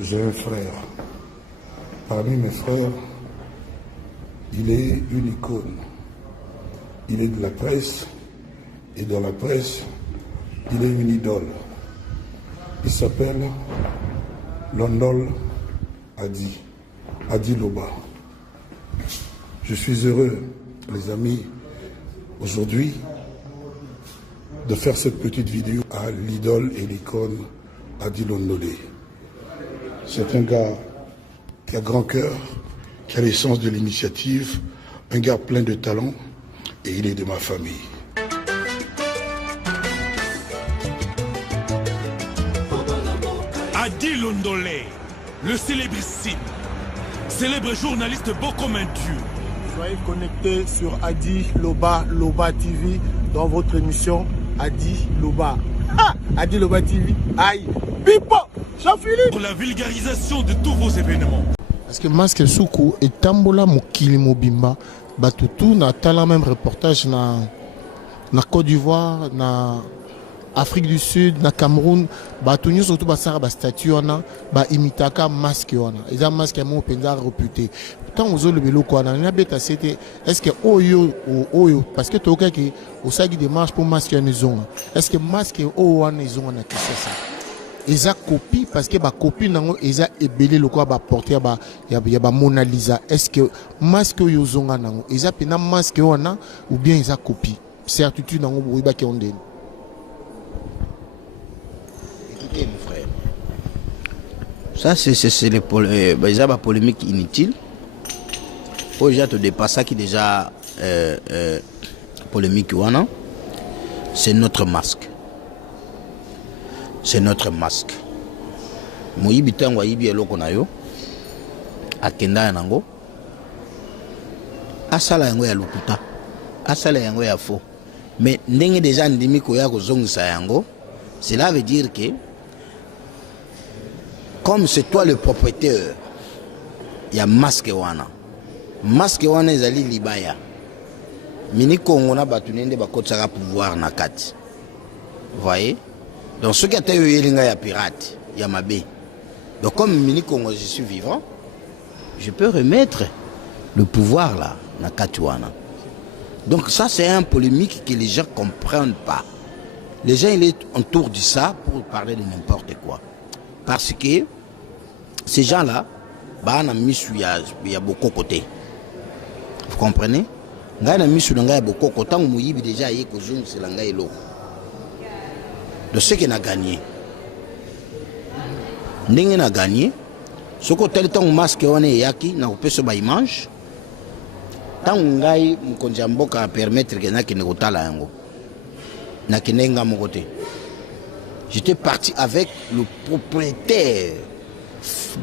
j'ai un frère. Parmi mes frères, il est une icône. Il est de la presse, et dans la presse, il est une idole. Il s'appelle Londol Adi, Adi Loba. Je suis heureux, les amis, aujourd'hui, de faire cette petite vidéo à l'idole et l'icône Adi Londolé. C'est un gars qui a grand cœur, qui a l'essence de l'initiative, un gars plein de talent, et il est de ma famille. Adi Londolé, le célébrissime, célèbre journaliste Bokomentu. Soyez connectés sur Adi Loba, Loba TV, dans votre émission Adi Loba. Ah, Adi Loba TV, aïe, Pipo, Jean-Philippe. Pour la vulgarisation de tous vos événements. Parce que Masque Soukou et Tambola Mokili Mobimba, Batoutou, na tala même reportage na Côte d'Ivoire, na Afrique du Sud, na Cameroun, Batounou surtout basara ba statue wana, ba imitaka masque wana. Eza masque mo penza réputé. Tant aux autres le quoi na beta c'était est-ce que oyo parce que toka ki osagi démarche pour masque en zone. Est-ce que masque o wana zone na kisa ça? Eza copie parce que ba copie nango eza ebelé le quoi ba porter ba ya ba Mona Lisa. Est-ce que masque yo zonga nango eza pena masque wana ou bien eza copie? Certitude nango boiba ki onde. Écoutez mon frère. Ça c'est les polémiques inutiles. Aujourd'hui, te dépasse ça qui déjà polémique wana. C'est notre masque. C'est notre masque. Moyibi tango yibi eloko na yo. Akenda yango. Asala yango ya lukuta. Asala yango ya faux. Mais ndenge déjà ndimi ko ya ko zongisa yango. Cela veut dire que comme c'est toi le propriétaire, il y a masque wana. Masque wana ezali libaya. Mini Congo na batunende bakotsaka pouvoir na kati. Vous voyez? Donc ce qui a été yelinga ya pirate, ya mabe. Donc comme Mini Congo je suis vivant, je peux remettre le pouvoir là na kati wana. Donc ça c'est un polémique que les gens comprennent pas. Les gens ils sont autour de ça pour parler de n'importe quoi. Parce que ces gens-là, bah na misu ya beaucoup côté. Vous comprenez? Nga na misu nga ya beaucoup côté tant muyibi déjà yé ko zung c'est nga elo. De ce qu'il a gagné. Ndenge na gagné, ce que tel temps masque on est yaki na ko peso ba image. Tant ngai mkonzi mboka permettre que na ki nekotala yango. Na kinenga mon côté. J'étais parti avec le propriétaire,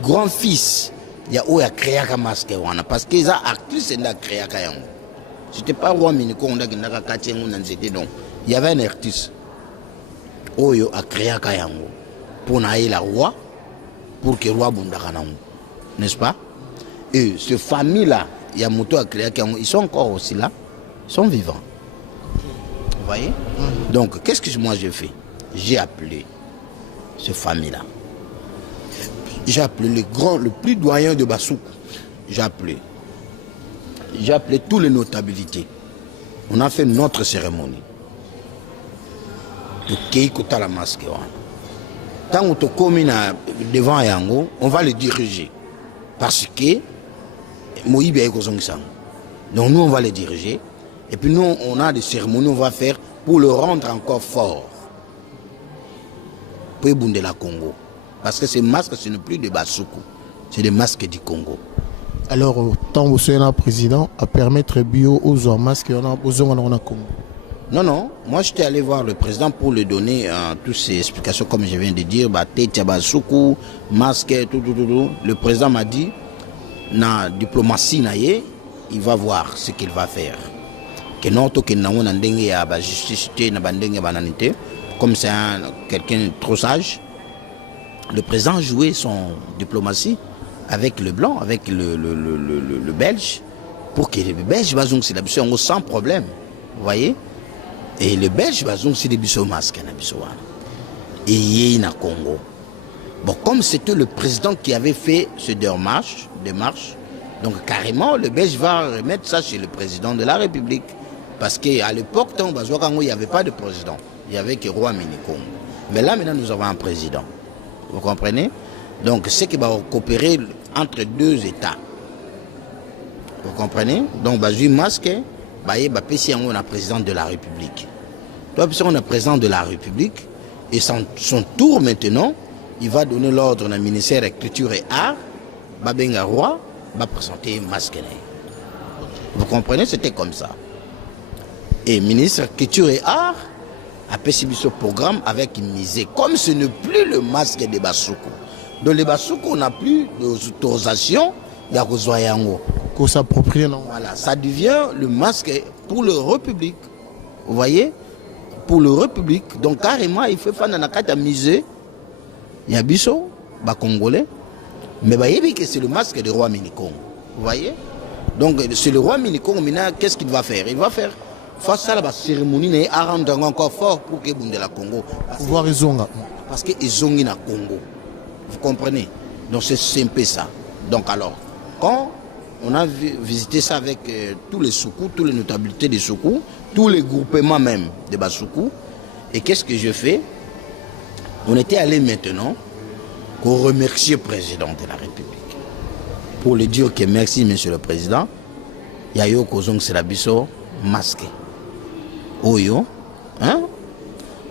grand-fils, il y a où il a créé un masque parce que les artistes ont créé un masque. C'était pas roi Miniko on a créé un masque. Non, il y avait un artiste où il a créé un masque pour naïr la roi, pour que le roi bondakana, n'est-ce pas? Et cette famille-là, il y a moto à créer un masque. Ils sont encore aussi là, ils sont vivants. Vous voyez? Donc, qu'est-ce que moi j'ai fait? J'ai appelé cette famille-là. J'ai appelé le plus doyen de Bassoukou. J'ai appelé toutes les notabilités. On a fait notre cérémonie. De Keikota la masque. Quand on te commune devant Yango, on va le diriger. Parce que Moïbe est Kozongsan. Donc nous, on va le diriger. Et puis nous, on a des cérémonies qu'on va faire pour le rendre encore fort. Pour Bundé la Congo. Parce que ces masques, ce n'est plus des Bassoukou. C'est des masques du Congo. Alors, tant que vous êtes président, à permettre bio aux masques aux Congo. Non. Moi, j'étais allé voir le président pour lui donner toutes ces explications, comme je viens de dire. Tête, Bassoukou, masque, tout. Le président m'a dit, na diplomatie, il va voir ce qu'il va faire. Que non, que nous avons justice, comme c'est quelqu'un trop sage, le président jouait son diplomatie avec le blanc, avec le belge, pour que le belge va sans problème. Vous voyez? Et le belge va c'est des bisous masques. Et il y a Congo. Bon, comme c'était le président qui avait fait ce démarche, donc carrément, le Belge va remettre ça chez le président de la République. Parce qu'à l'époque, il n'y avait pas de président. Il n'y avait que Roi Minikongo. Mais là, maintenant, nous avons un président. Vous comprenez? Donc, c'est qui va coopérer entre deux États. Vous comprenez? Donc, Bazui Masque, on a président de la République. Donc, on a président de la République. Et son tour maintenant, il va donner l'ordre au ministère de la Culture et Art. Babenga Roi va présenter Masque. Vous comprenez? C'était comme ça. Et ministre de la Culture et Art a subi ce programme avec une misée. Comme ce n'est plus le masque de Basuku. Donc les Basuku, on n'a plus d'autorisation. Il y a Rozoyango. Qu'on s'approprie, non? Voilà, ça devient le masque pour le République. Vous voyez? Pour le République. Donc carrément, il fait faire un musée. Il y a Bisso, Congolais. Mais vous voyez que c'est le masque du roi Minikongo. Vous voyez? Donc c'est le roi Minikongo, maintenant, qu'est-ce qu'il va faire? Il va faire face à la cérémonie, à rendre encore fort pour que de la Congo. Pouvoir Izonga. Parce qu'ils ont une Congo. Vous comprenez? Donc c'est un peu ça. Donc alors, quand on a visité ça avec tous les Soukou, toutes les notabilités des Soukou, tous les groupements même de Basoukou, et qu'est-ce que je fais? On était allé maintenant pour remercier le président de la République. Pour lui dire que merci, monsieur le président. Yayo Kozong Selabiso, masqué. Oyo. Hein?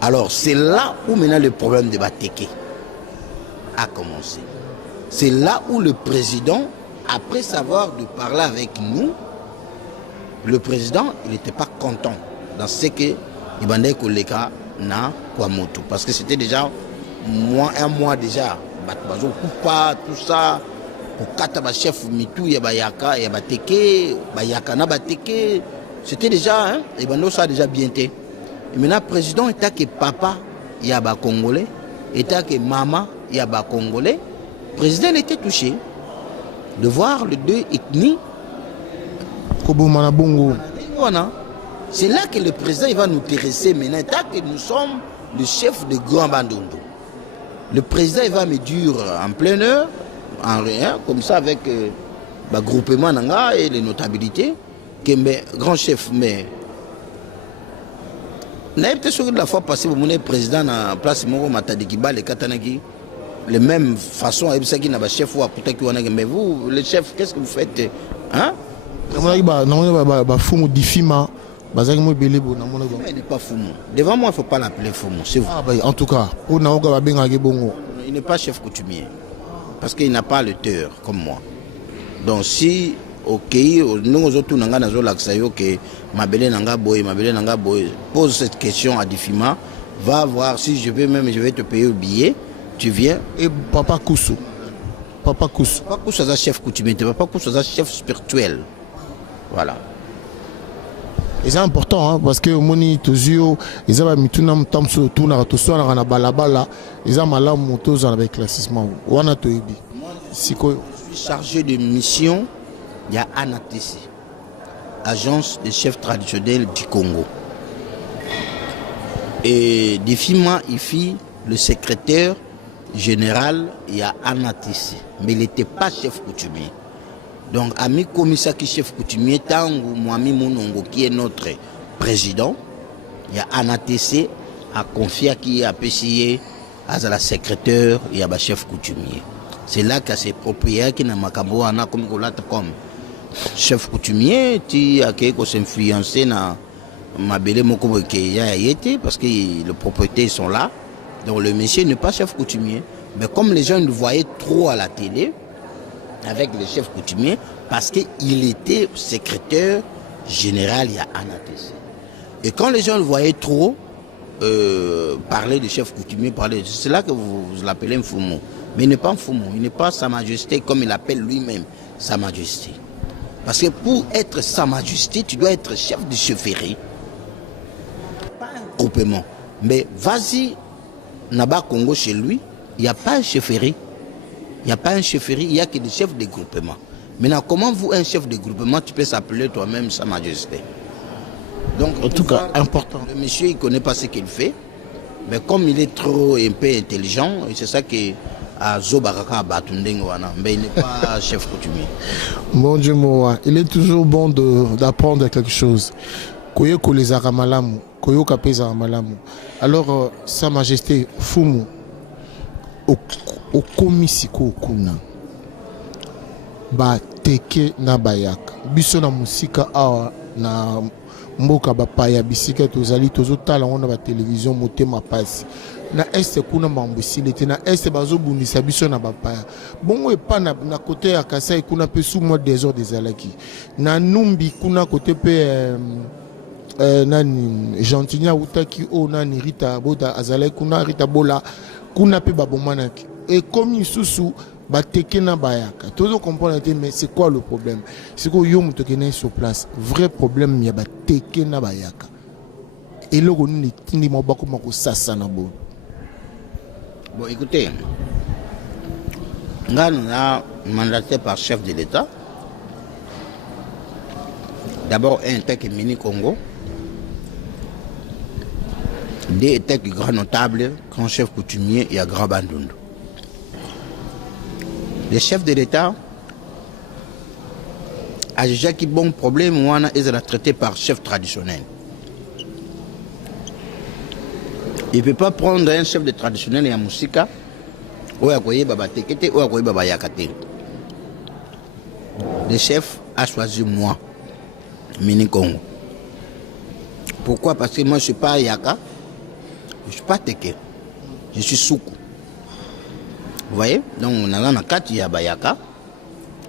Alors, c'est là où maintenant le problème de Bateke a commencé. C'est là où le président, après savoir de parler avec nous, le président, il n'était pas content dans ce que Ibandé Koleka n'a Kwamoto. Parce que c'était déjà un mois déjà. Batbazo Kupa, tout ça. Pour Kataba chef Mitou, Yabayaka, Yabateke, Bayaka Nabateke. C'était déjà, hein, Ibandé ça a déjà bien été. Et maintenant, le président était que papa, Yaba Congolais, était que maman, Yaba Congolais. Le président était touché de voir les deux ethnies. C'est là que le président il va nous intéresser maintenant, tant que nous sommes le chef de Grand Bandundu. Le président il va me dire en pleine heure, en rien, comme ça avec le groupement Nanga et les notabilités, que mes grands chefs, mais peut-être la fois passée, mon président na place Moro Matadikiba, les Katanaki, les mêmes façons, chef ou mais vous, les chefs, qu'est-ce que vous faites? Hein? Il n'est pas Fumu. Devant moi, il ne faut pas l'appeler Fumu. C'est vous. En tout cas, il n'est pas chef coutumier. Parce qu'il n'a pas le teur comme moi. Donc si, ok, nous autres, pose cette question à Difima, va voir si je vais te payer le billet, tu viens. Et Papa Koussou. Papa Koussou. Papa Koussou, c'est un chef coutumier. Papa Koussou, c'est un chef spirituel. Voilà. Et c'est important hein, parce que moni tozio ils ont mis tout nam tam so tout na to so na balabala ils ont mal moto dans avec classissement wana to ibi siko je suis chargé de mission il y a ANATC agence des chefs traditionnels du Congo et Difima Ifi le secrétaire général il y a ANATC mais il n'était pas chef coutumier. Donc, ami commissaire qui chef coutumier, Tango Mwami Monongo, qui est notre président, il y a ANATC, a confié qui a PCA, à la secrétaire, il y a le chef coutumier. C'est là que c'est propriétaire qui n'a pas comme chef coutumier, qui a s'influencé dans ma belle Moko qui a été, parce que les propriétaires sont là. Donc, le monsieur n'est pas chef coutumier. Mais comme les gens le voyaient trop à la télé, avec le chef coutumier, parce qu'il était secrétaire général, il y a ANATC. Et quand les gens le voyaient trop parler de chef coutumier, c'est là que vous l'appelez un Fumu. Mais il n'est pas un Fumu, il n'est pas Sa Majesté comme il appelle lui-même Sa Majesté. Parce que pour être Sa Majesté, tu dois être chef de chefferie. Pas un groupement. Mais vas-y, Naba Congo chez lui, il n'y a pas un chefferie. Il n'y a pas un chefferie, il n'y a que des chefs de groupement. Maintenant, comment vous, un chef de groupement, tu peux s'appeler toi-même Sa Majesté? Donc, en tout cas, important. Le monsieur, il ne connaît pas ce qu'il fait. Mais comme il est trop un peu intelligent, et c'est ça que à Zobaraka Batundeng wana, mais il n'est pas chef coutumier. Bon Dieu moi, il est toujours bon d'apprendre quelque chose. Koyoko les aramalamu, koyoka pesa aramalamu. Alors Sa Majesté Fumu au komisiko kuna ba teke na bayaka. Biso na musika awa na mboka bapaya bisika tozali tozotala ngona ba télévision motema pasi. Na este kuna mambusilete na este bazobundisa biso na bapaya. Bongo epa na côté ya Kasai kuna pe sous moi des heures des alaki. Na numbi kuna côté pe nani Gentilnia utaki o nani Rita Boda azalai kuna Rita Bola kuna pe babomanaki. Et comme isusu bateke na bayaka. Toujours comprendre mais c'est quoi le problème? C'est que yo mutokene sur place. Vrai problème ya bateke na bayaka. Et le roni tindi mabako mako sasa na bo. Bon, écoutez, on a mandaté par chef de l'État. D'abord, un tech mini Congo. Des tech grand notables, grand chef coutumier et à grand bandundu. Le chef de l'État a déjà qui bon problème, on a traité par chef traditionnel. Il ne peut pas prendre un chef de traditionnel et un musika ou à quoi baba tekete ou à quoi baba yakate. Le chef a choisi moi, Mini Congo. Pourquoi? Parce que moi je ne suis pas yaka, je ne suis pas teke, je suis soukou. Vous voyez? Donc on a un kati ya bayaka,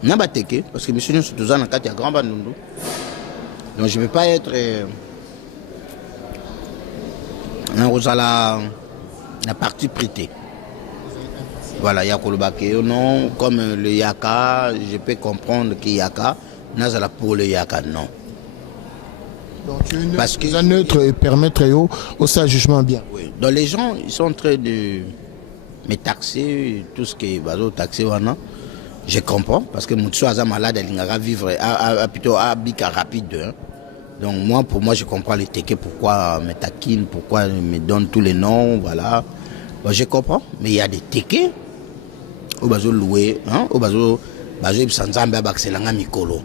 on a teke parce que monsieur nous sommes tous en kati ya grand bandundu. Donc je ne peux pas être la partie prêtée. Voilà, Yakolobake, non, comme le Yaka, je peux comprendre que Yaka, Nazala pour le Yaka, non. Donc tu es neutre, parce que neutre et permettre au ça jugement bien. Oui. Donc les gens, ils sont en train de me taxer, tout ce qui est bateau taxé, je comprends, parce que Moutsu Aza malade, elle va vivre plutôt à Bika rapide. Hein. Donc moi, pour moi, je comprends les téquets, pourquoi me taquine, pourquoi me donne tous les noms, voilà. Bon, je comprends, mais il y a des téquets au bazo loué, hein, au bazo sanzambe abakselanga mikolo.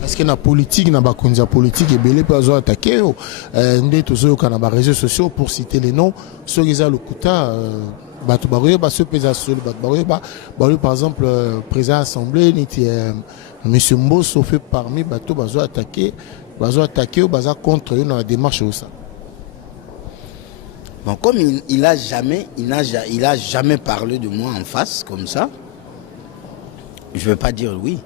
Parce que la politique, na bakonza politique et belé pas attaquer ndé tozo kana ba réseaux sociaux pour citer les noms, ceux qui ont le kuta batu baroye ba se pesa sur batu baroye ba par exemple président assemblée n'était monsieur Mbosso fait parmi bateau bazo attaquer ou baza contre eux dans la démarche ou ça. Bon, comme il a jamais parlé de moi en face comme ça, je ne vais pas dire oui.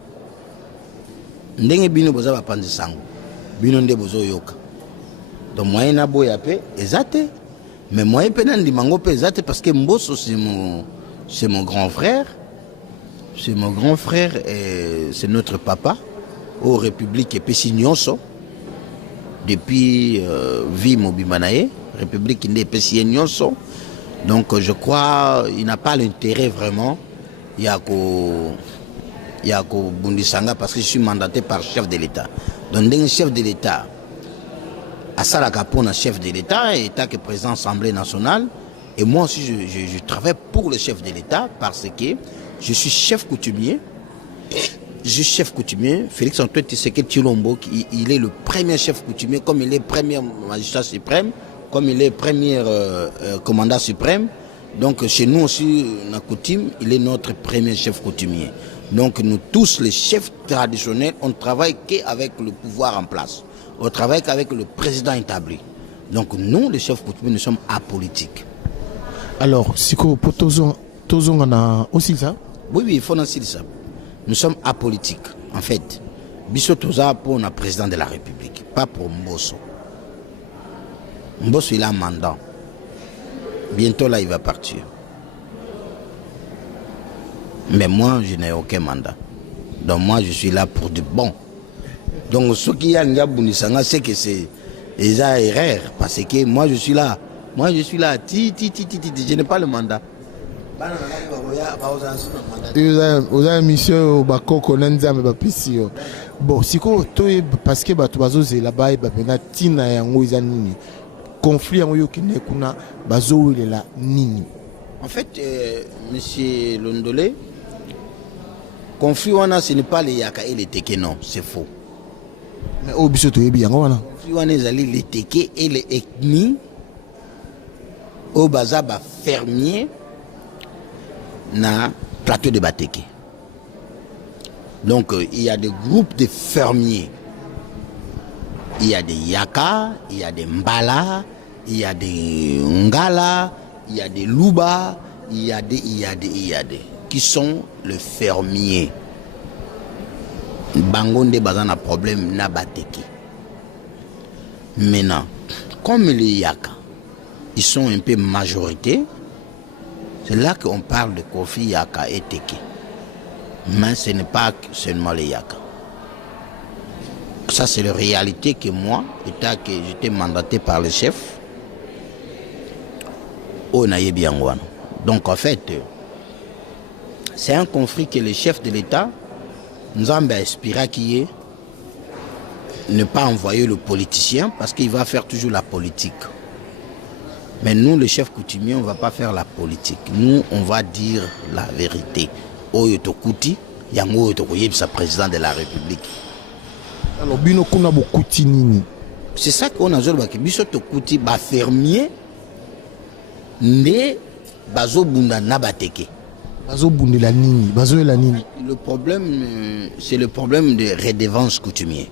Ndenge bino boza ba pande sango. Bino nde bozo yoka. Donc moi na boya pe ezate. Mais moi pe na ndimango pe ezate parce que Mbosso c'est mon grand frère. C'est mon grand frère et c'est notre papa au République et Pessignonso. Depuis Vie Mobimanaye, République Inde Pessignonso. Donc je crois il n'a pas l'intérêt vraiment. Yako Bundisanga parce que je suis mandaté par chef de l'État. Donc un chef de l'État, à Salakapona chef de l'État, État que président de l'Assemblée nationale, et moi aussi je travaille pour le chef de l'État parce que je suis chef coutumier. Je suis chef coutumier. Félix Antoine Tshisekedi Tshilombo, il est le premier chef coutumier, comme il est premier magistrat suprême, comme il est premier commandant suprême. Donc chez nous aussi, la coutume, il est notre premier chef coutumier. Donc nous tous, les chefs traditionnels, on ne travaille qu'avec le pouvoir en place. On travaille qu'avec le président établi. Donc nous, les chefs coutumiers, nous sommes apolitiques. Alors, si pour Tozon, on a aussi ça? Oui, il faut aussi ça. Nous sommes apolitiques, en fait. Biso Toza pour un président de la République, pas pour Mbosso. Mbosso, il a un mandat. Bientôt là, il va partir. Mais moi, je n'ai aucun mandat. Donc moi, je suis là pour du bon. Donc ce qui y a Ngabunisanga, c'est que c'est erreur. Parce que moi, je suis là. Moi, je suis là. Je n'ai pas le mandat. Vous avez mission au Bakoko Nanzame Bapisio. Bon, si parce que Batubazo c'est là-bas, et Bapena Tina Yango Izanini. Conflit en Yokine Kuna, Bazo il est là, Nini. En fait, monsieur Londolé, conflit wana, ce n'est pas les Yaka et les Teke, non, c'est faux. Mais au bisoto yebi yango wana. Conflit wana, les Teke et les ethnies, au bazaba fermier, na plateau de Bateke. Donc, il y a des groupes de fermiers. Il y a des Yaka, il y a des Mbala, il y a des Ngala, il y a des Luba, il y a des, qui sont les fermiers. Bangonde bazan a problème na Bateke. Maintenant, comme les Yaka, ils sont un peu majorité, c'est là qu'on parle de conflit Yaka et Teke. Mais ce n'est pas seulement les Yaka. Ça, c'est la réalité que moi, étant que j'étais mandaté par le chef, au Nayebiangouane. Donc, en fait, c'est un conflit que le chef de l'État nous a inspiré qui est ne pas envoyer le politicien parce qu'il va faire toujours la politique. Mais nous, les chefs coutumiers, on ne va pas faire la politique. Nous, on va dire la vérité. Oyo Tokuti, Yango Tokoyeb, sa président de la République. Alors, bino kuna bokuti nini. C'est ça qu'on a besoin de biso Tokuti, ba fermier, ne bazo bunda na Bateke. Bazo bundela nini, bazo la nini. Le problème, c'est le problème de redevance coutumier.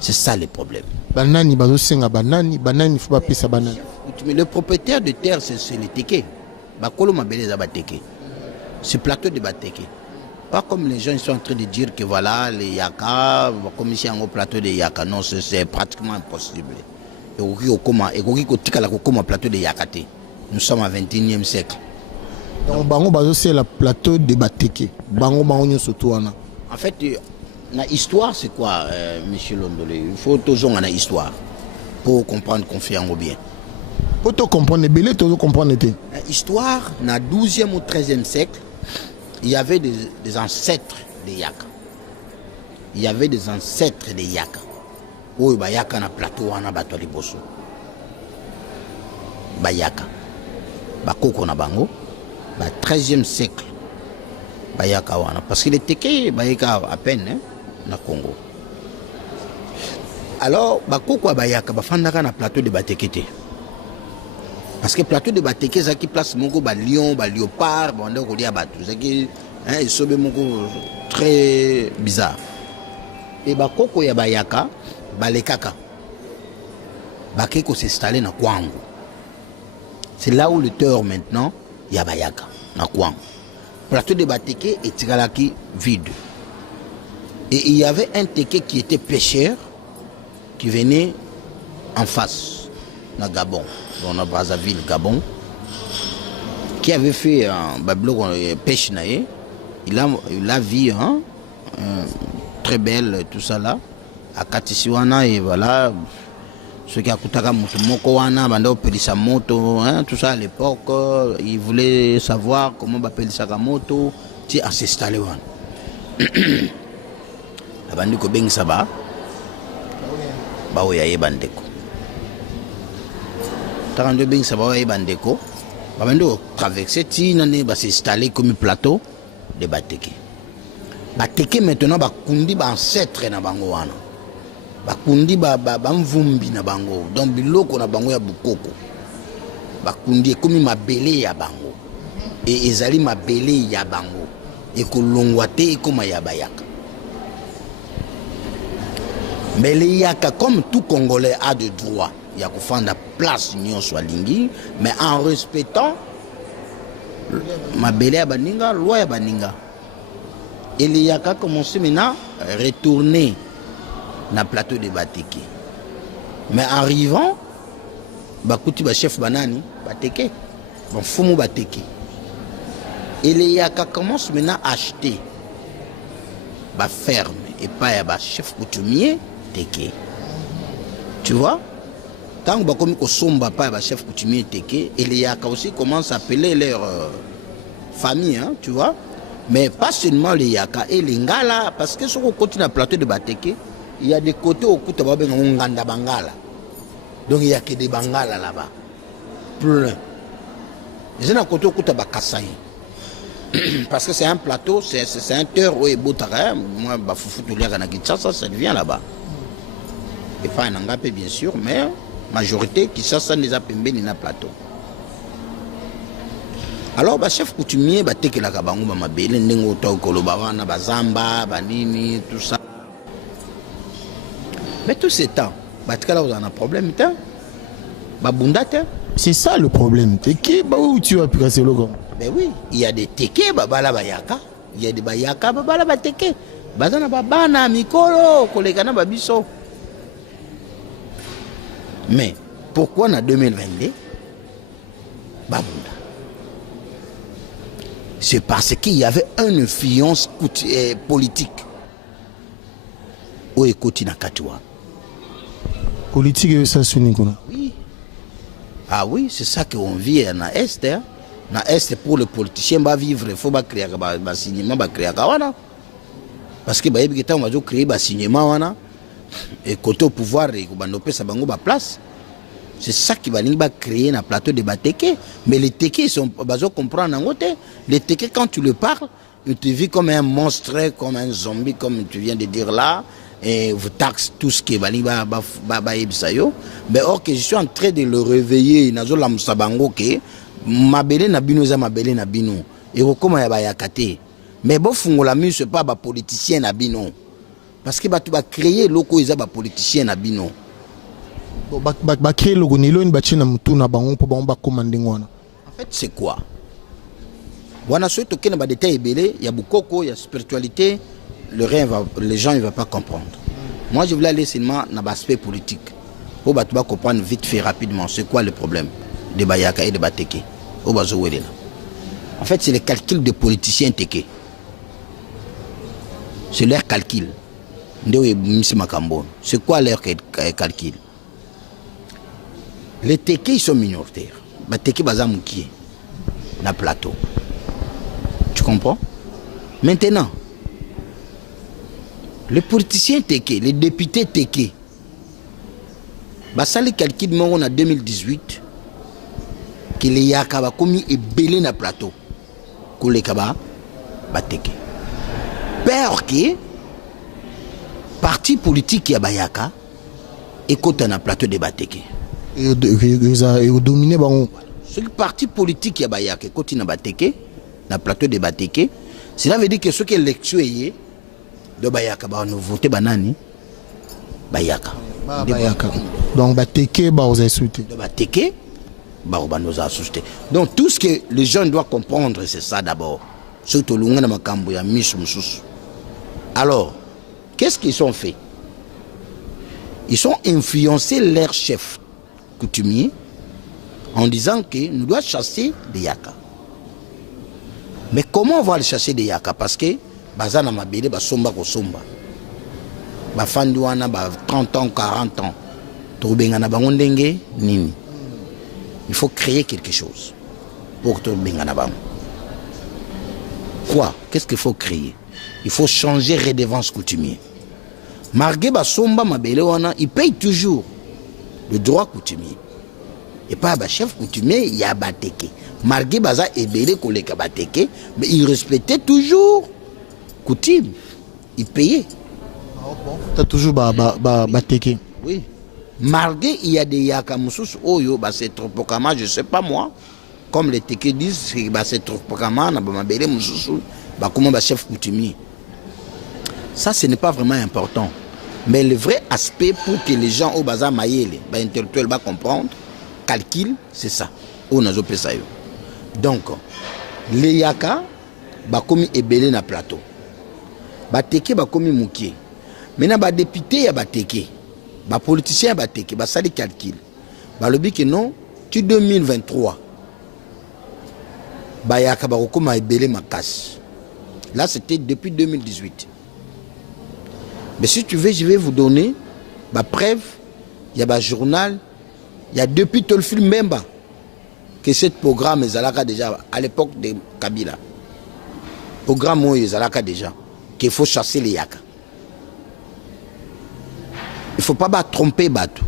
C'est ça le problème. Banani bazo senga banani, banani faut pas pesa banani. Le propriétaire de terre, c'est le Teke. Bakolo mabele za Bateke. Ce plateau de Bateke. Pas comme les gens ils sont en train de dire que voilà, les Yaka, comme ici en haut plateau de Yaka. Non, c'est pratiquement impossible. Plateau de Yakate. Nous sommes au 21e siècle. Donc, bango bazo c'est le plateau de Bateke. Bango bango nyoso toana. En fait, la histoire, c'est quoi, monsieur Londolé? Il faut toujours une histoire pour comprendre confiance bien. Pour te comprendre, belé, tu comprendre. L'histoire, dans le 12e ou 13e siècle, il y avait des ancêtres des Yaka. Il y avait des ancêtres des Yaka. Où il y a un plateau, on a battu les bosso. Bayaka. Bakoko na bango. 13e siècle. Bayaka wana. Parce qu'il était que Bayaka à peine, hein, na Congo. Alors, Bakoko Bayaka, Bafandaka na plateau de Batekete. Parce que le plateau de Bateke, c'est qui place mon lion, léopard, c'est très bizarre. Et Bakoko ya Bayaka, Balekaka. Bakeko s'est installé dans Kwango. C'est là où le tort maintenant, il y a Bayaka, dans Kwango. Le plateau de Bateke est tiralaki vide. Et il y avait un Teke qui était pêcheur, qui venait en face, dans Gabon. Dans la Brazzaville, Gabon, qui avait fait un pêche naïe. Il a vu très belle, tout ça là, à Katisiwana, et voilà, ce qui a coûté à Motomokowana, Bando Pelisamoto, tout ça à l'époque, il voulait savoir comment on appelle Sakamoto, tu as s'installé. La bande de Beng Saba, Baoyaye Bandeko. Tarando Beng Saba et Bandeko, Bando traversé, il s'est installé comme un plateau de Bateke. Bateke maintenant, Bakundi, ancêtre na bango wana. Bakundi, Bamvumbi na bango. Donc, biloko na bango ya Bukoko. Bakundi, comme ma belé ya bango. Et ezali ma belé ya bango. Et kolongwate, comme ya bayaka. Mais les Yaka, comme tout Congolais a de droit, il y a qu'à la place Union soit lingi, mais en respectant ma belé à Baninga, loi à Baninga. Et les Yaka commencé maintenant à retourner dans le plateau de Bateke. Mais en arrivant, Bakuti ba chef Banani, Bateke, bon Fumu Bateke. Et les Yaka commencent maintenant à acheter ba ferme et pas ba chef coutumier Teke. Tu vois? Tant que comme Somba pas ba chef coutumier Teke, et les Yaka aussi commencent à appeler leur famille, hein, tu vois? Mais pas seulement les Yaka et les Ngala, parce que sur le côté du plateau de Bateke, il y a des côtés au côté de Nganda Bangala. Donc il n'y a que des Bangala là-bas. Plein. Je n'ai côté Kouta Bakassaï. Parce que c'est un plateau, c'est un terre où est beau terrain. Moi, Bafoufou ça devient là-bas. Et pas un Angapé, bien sûr, mais majorité qui ça les a pembé dans le plateau. Alors, le chef coutumier, il y a des gens tout ça. Mais tout ce temps, il y a un problème. C'est ça le problème. Teke, où tu vas casser le gant? Ben oui, il y a des teke, babala bayaka. Il y a des bayaka, babala bateke. Bazana babana, mikolo, kolekana babiso. Mais pourquoi en 2022, babunda? C'est parce qu'il y avait une influence politique. Au écoute na katoua. Politique et ça sonne quoi? Oui. Ah oui, c'est ça qu'on vit dans l'Est. Hein. Dans l'Est, pour les politiciens, vivre, il faut créer un cinéma, créer un parce que il faut créer un cinéma et côté au pouvoir, il faut faire place. C'est ça qui va créer un plateau de Bateke. Mais les Teke, ils sont pas comprendre en côté. Les Teke, quand tu le parles, ils te vivent comme un monstre, comme un zombie, comme tu viens de dire là. Et vous taxez tout ce qui est mais or que je suis en train de le réveiller nazo la musabango ke mabele na bino za mabele na bino et comment ya bayakate mais bon fungola mi c'est pas ba politicien na bino parce que tu vas créer loko isa ba politicien na bino ba créer logo ni lo ni ba china mutu na bango po ba commander ngwana en fait c'est quoi wana so to kena ba détail ebele ya bukoko ya spiritualité. Les gens ne vont pas comprendre. Moi, je voulais aller seulement dans l'aspect politique. Pour comprendre vite fait, rapidement, c'est quoi le problème de Bayaka et de Bateke. En fait, c'est le calcul des politiciens Teke. C'est leur calcul. C'est quoi leur calcul? Les Teke, ils sont minoritaires. Bateke, Bazamouki, dans le plateau. Tu comprends? Maintenant, les politiciens Teke, les députés Teke, ça les calculs en 2018 que les Yakaba commis et belé na plateau que les Kaba Bateke. Peur que parti politique Yabayaka et côté na plateau de Bateke. Et dominé bango. Ce parti politique Yabayaka et côté na Bateke, na plateau de Bateke, cela veut dire que ce qui est l'élection est de Bayaka, nous voter banani Bayaka. Donc Bateke, vous avez soutenu. De Bateke, nous a soutenu. Donc tout ce que les gens doivent comprendre, c'est ça d'abord. Surtout l'unga na makambo ya misumusus. Alors, qu'est-ce qu'ils ont fait? Ils ont influencé leur chef coutumier en disant que nous devons chasser des Yaka. Mais comment on va les chasser des Yaka? Parce que bazana mabele basomba ko somba bafandi wana ba 30 ans 40 ans to bengana bango ndenge nini. Il faut créer quelque chose pour to bengana bango. Quoi? Qu'est-ce qu'il faut créer? Il faut changer redevance coutumier. Margué basomba mabele wana, il paye toujours le droit coutumier. Et pas ba chef coutumier, il y a Bateke. Margué baza ebele koleka Bateke, mais il respectait toujours coutume, il payait. Tu as toujours Bateke. Oui. Malgré il y a des Yakamoussous, Oyo, c'est trop pokama, je ne sais pas moi. Comme les Teke disent, c'est trop pokama, comment chef coutumier. Ça, ce n'est pas vraiment important. Mais le vrai aspect pour que les gens au bazar maïele, intellectuels, comprendre, calcul, c'est ça. Donc, les Yaka, comme ebele na plateau. Bateke bakomi mukie. Maintenant ba député ya Bateke, ba politicien ya Bateke, ba sali calcul. Ba lobi que non, tu 2023. Ba yaka ba kokoma ebele makasi. Là c'était depuis 2018. Mais si tu veux, je vais vous donner ba preuve, il y a ba journal, il y a depuis tout le film même que ce programme ezalaka déjà à l'époque de Kabila. Programme où ezalaka déjà qu'il faut chasser les Yaka. Il ne faut pas tromper Batou.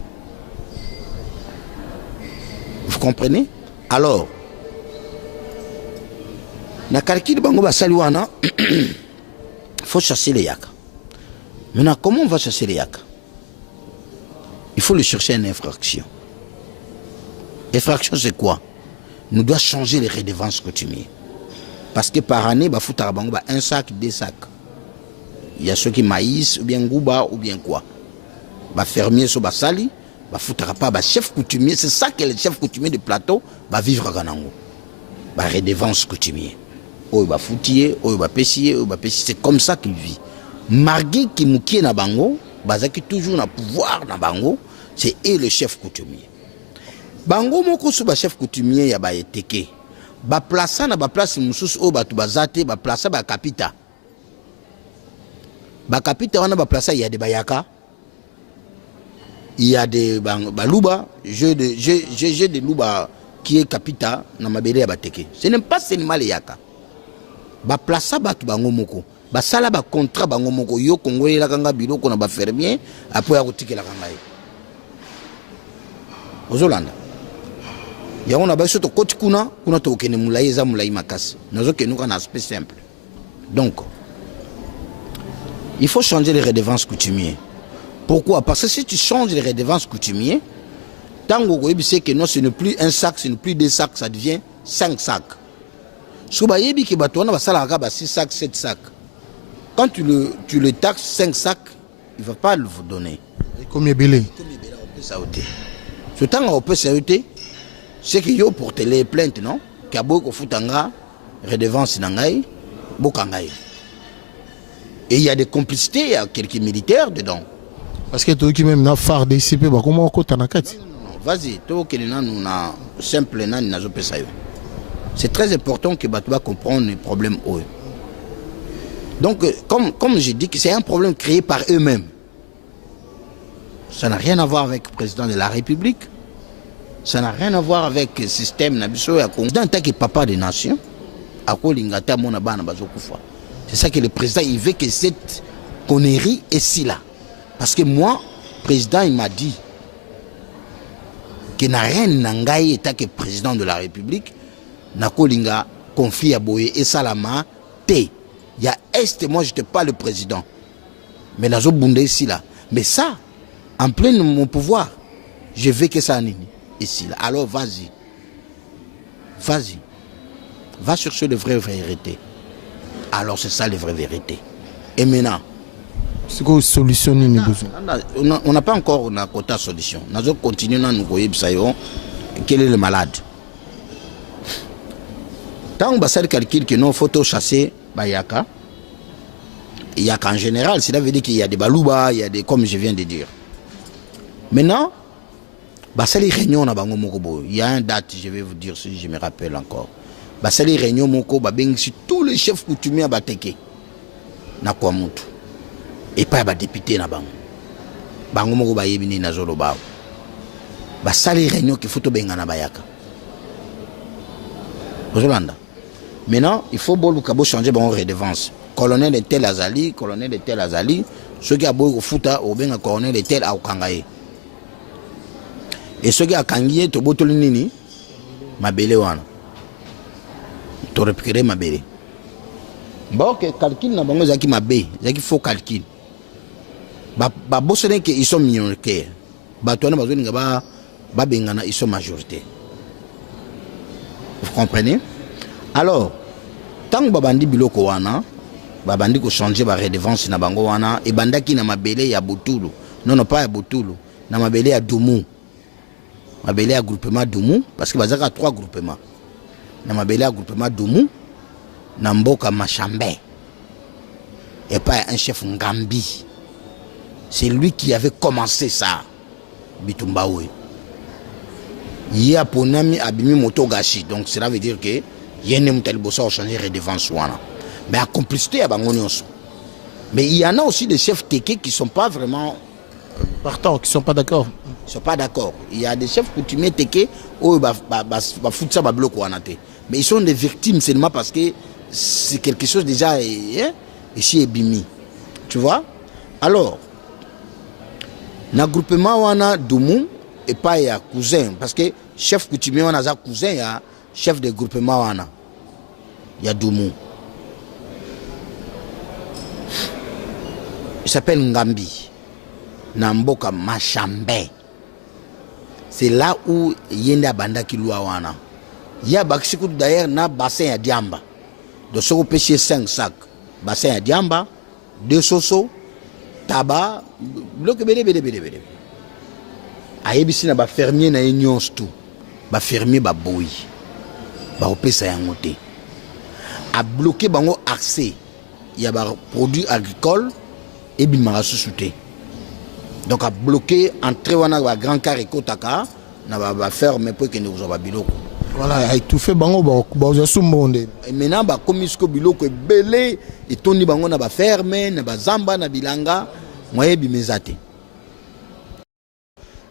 Vous comprenez? Alors, Na calcul bango basali wana, faut chasser les yaka. Maintenant, comment on va chasser les yaka? Il faut le chercher une infraction. Infraction, c'est quoi? Nous devons changer les redevances coutumières. Parce que par année, il faut un sac, 2 sacs. Il y a ceux qui maïs, ou bien gouba, ou bien quoi. Les fermiers sont basali, il faut pas chef coutumier. C'est ça que le chef coutumier de plateau va vivre à Ganango. La redevance coutumière. Oh, il va foutier, oh, il va pêcher, oh, il va pêcher. C'est comme ça qu'il vit. Marguerite qui moukie na bango, bazaki toujours na pouvoir na bango, c'est eux le chef coutumier. Bango moko sou ba chef coutumier ya ba eteke. Ba plaça na ba place mususu o batu bazate ba plaça ba kapita. Ba kapita wana ba plaça il y a des bayaka. Il y a des baluba, jeu de luba qui est kapita na mabele ya bateke. Ce n'est pas seulement les yaka. Ba plaça batu bango moko. Ba sala ba contrat bango moko yo kongole la kanga biloko na ba fermier après ya kotikela kanga. Ozolanda. Il y a un aspect surtout côté kuna to kene mulai za mulai makasi. Nazo ke nuka na aspect simple. Donc il faut changer les redevances coutumières. Pourquoi? Parce que si tu changes les redevances coutumières, tango goyebi c'est que non, ce n'est plus un sac, ce n'est plus 2 sacs, ça devient 5 sacs. Soba yebi ke batona basala ka ba 6 sacs, 7 sacs. Quand tu le taxes 5 sacs, il va pas le vous donner. Et combien belé? Combien belé on peut s'auter. Ce temps on peut s'auter. C'est que yo pour te les plaintes, non? Kabo ko futanga redevance nangai bokangai. Et il y a des complicités, il y a quelques militaires dedans. Parce que toi qui même na phare DCP, bah comment on compte en akati? Non, vas-y, toi qui nous na simple nan na zo pesa yo. C'est très important que tu vas comprendre les problèmes eux. Donc comme je dis que c'est un problème créé par eux-mêmes. Ça n'a rien à voir avec le président de la République. Ça n'a rien à voir avec le système Nabiso et en tant que papa des nations, c'est ça que le président il veut que cette connerie est si là. Parce que moi, le président il m'a dit qu'il n'a rien n'angaï état que président de la République, Nakolinga confie à Boye et Salama T. Il y a Est, moi je n'étais pas le président. Mais Nazo Bundé ici là. Mais ça, en plein de mon pouvoir, je veux que ça nini. Ici, là. Alors vas-y. Vas-y. Va chercher les vraies vérités. Alors c'est ça les vraies vérités. Et maintenant. C'est quoi la solution? On n'a pas encore une quota solution. Nous allons continuer à nous dire quel est le malade. Tant qu'on va calculer que nos photos chassées, Bayaka, Yaka en général, cela veut dire qu'il y a des balouba, il y a des, comme je viens de dire. Maintenant, Basali réunion na bango moko. Il y a une date, je vais vous dire si je me rappelle encore. Basali réunion moko ba bengi tous les chefs coutumiers bateke. Na kwa mutu. Et pas ba député na bango. Bango moko ba yebini na zolo ba. Basali réunion ki foto benga na bayaka. Ozolanda. Maintenant, il faut bolu kabo changer bon redevance. Colonel de tel Azali, colonel de tel Azali, ceux qui a beau futa au benga colonel de tel au Kangaye. Et ceux qui ont kangié, tu as nini, ma belle wana. Tu récupères ma belle. Bon, que calcul na bango zaki ma belle, zaki faux calcul. Ba bossene que ils sont minoritaires. Ba toi na besoin nga ba bengana ils sont majorité. Vous comprenez? Alors, tant que babandi biloko wana, babandi ko changer ba redevance na bango wana et bandaki na mabele ya Butulu. Non pas ya Butulu, na mabele ya Dumu. Mabele à groupement Doumou, parce que y a 3 groupements. Na mabele à groupement Doumou, na mboka Machambé. Et pas un chef Ngambi. C'est lui qui avait commencé ça. Bitumbaoui. Il y a Ponami Abimi Motogashi. Donc cela veut dire que il y a un tel bossa au changer redevance. Mais à complicité à Bangonios. Mais il y en a aussi des chefs Teke qui ne sont pas vraiment partants, qui ne sont pas d'accord. Ils ne sont pas d'accord. Il y a des chefs coutumiers Teke où ils foutent ça bloc. Mais ils sont des victimes seulement parce que c'est quelque chose déjà ici est bimi. Tu vois? Alors, dans le groupement wana Doumou et pas il y a cousin parce que chef coutumier wana za cousin il y a chef de groupement wana. ya Doumou. Il s'appelle Ngambi. Namboka Machambe. C'est là où Yenda Banda Kilouawana. Il y a Baksikou d'ailleurs na bassin à Diamba. De ce pêcher 5 sacs. Bassin à Diamba, 2 soso, tabac, bloc bélé. Aïebisi na ba fermier na union tout. Ba fermier ba boui. Ba opesa yangote. A bloqué bango accès. Il y a ba produits agricoles et bimara sous-souté. Donc à bloquer entrée wana ba grand carré kotaka na ba ferme pour que nous ba biloko. Voilà, tout fait bango ba osumbonde. Et maintenant ba komisko biloko belé et toni bango na ba ferme na ba zamba na bilanga moye bimezate.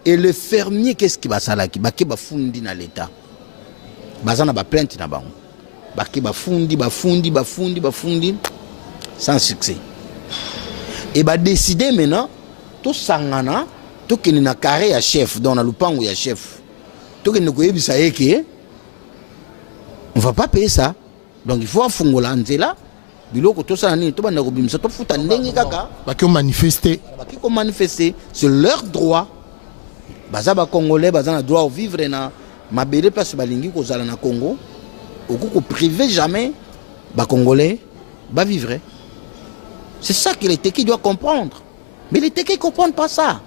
Et le fermier qu'est-ce qui va salaki ba ke ba fundi na l'état. Bazana ba plainte na bango. Ba ke ba fundi sans succès. Et bah décider maintenant tout sangana tout qui na carré à chef dans la lupango ya chef tout qui ne koye bisaye que on va pas payer ça donc il faut afungola nzela biloko to ça ni to banda ko bimisa to futa ndenge kaka ba ki manifester c'est leur droit baza ba congolais baza na droit au vivre na mabele place balingi ko zala na Congo ko privé jamais ba congolais ba vivre. C'est ça que les Teki doivent comprendre. Mais les Teki ne comprennent pas ça.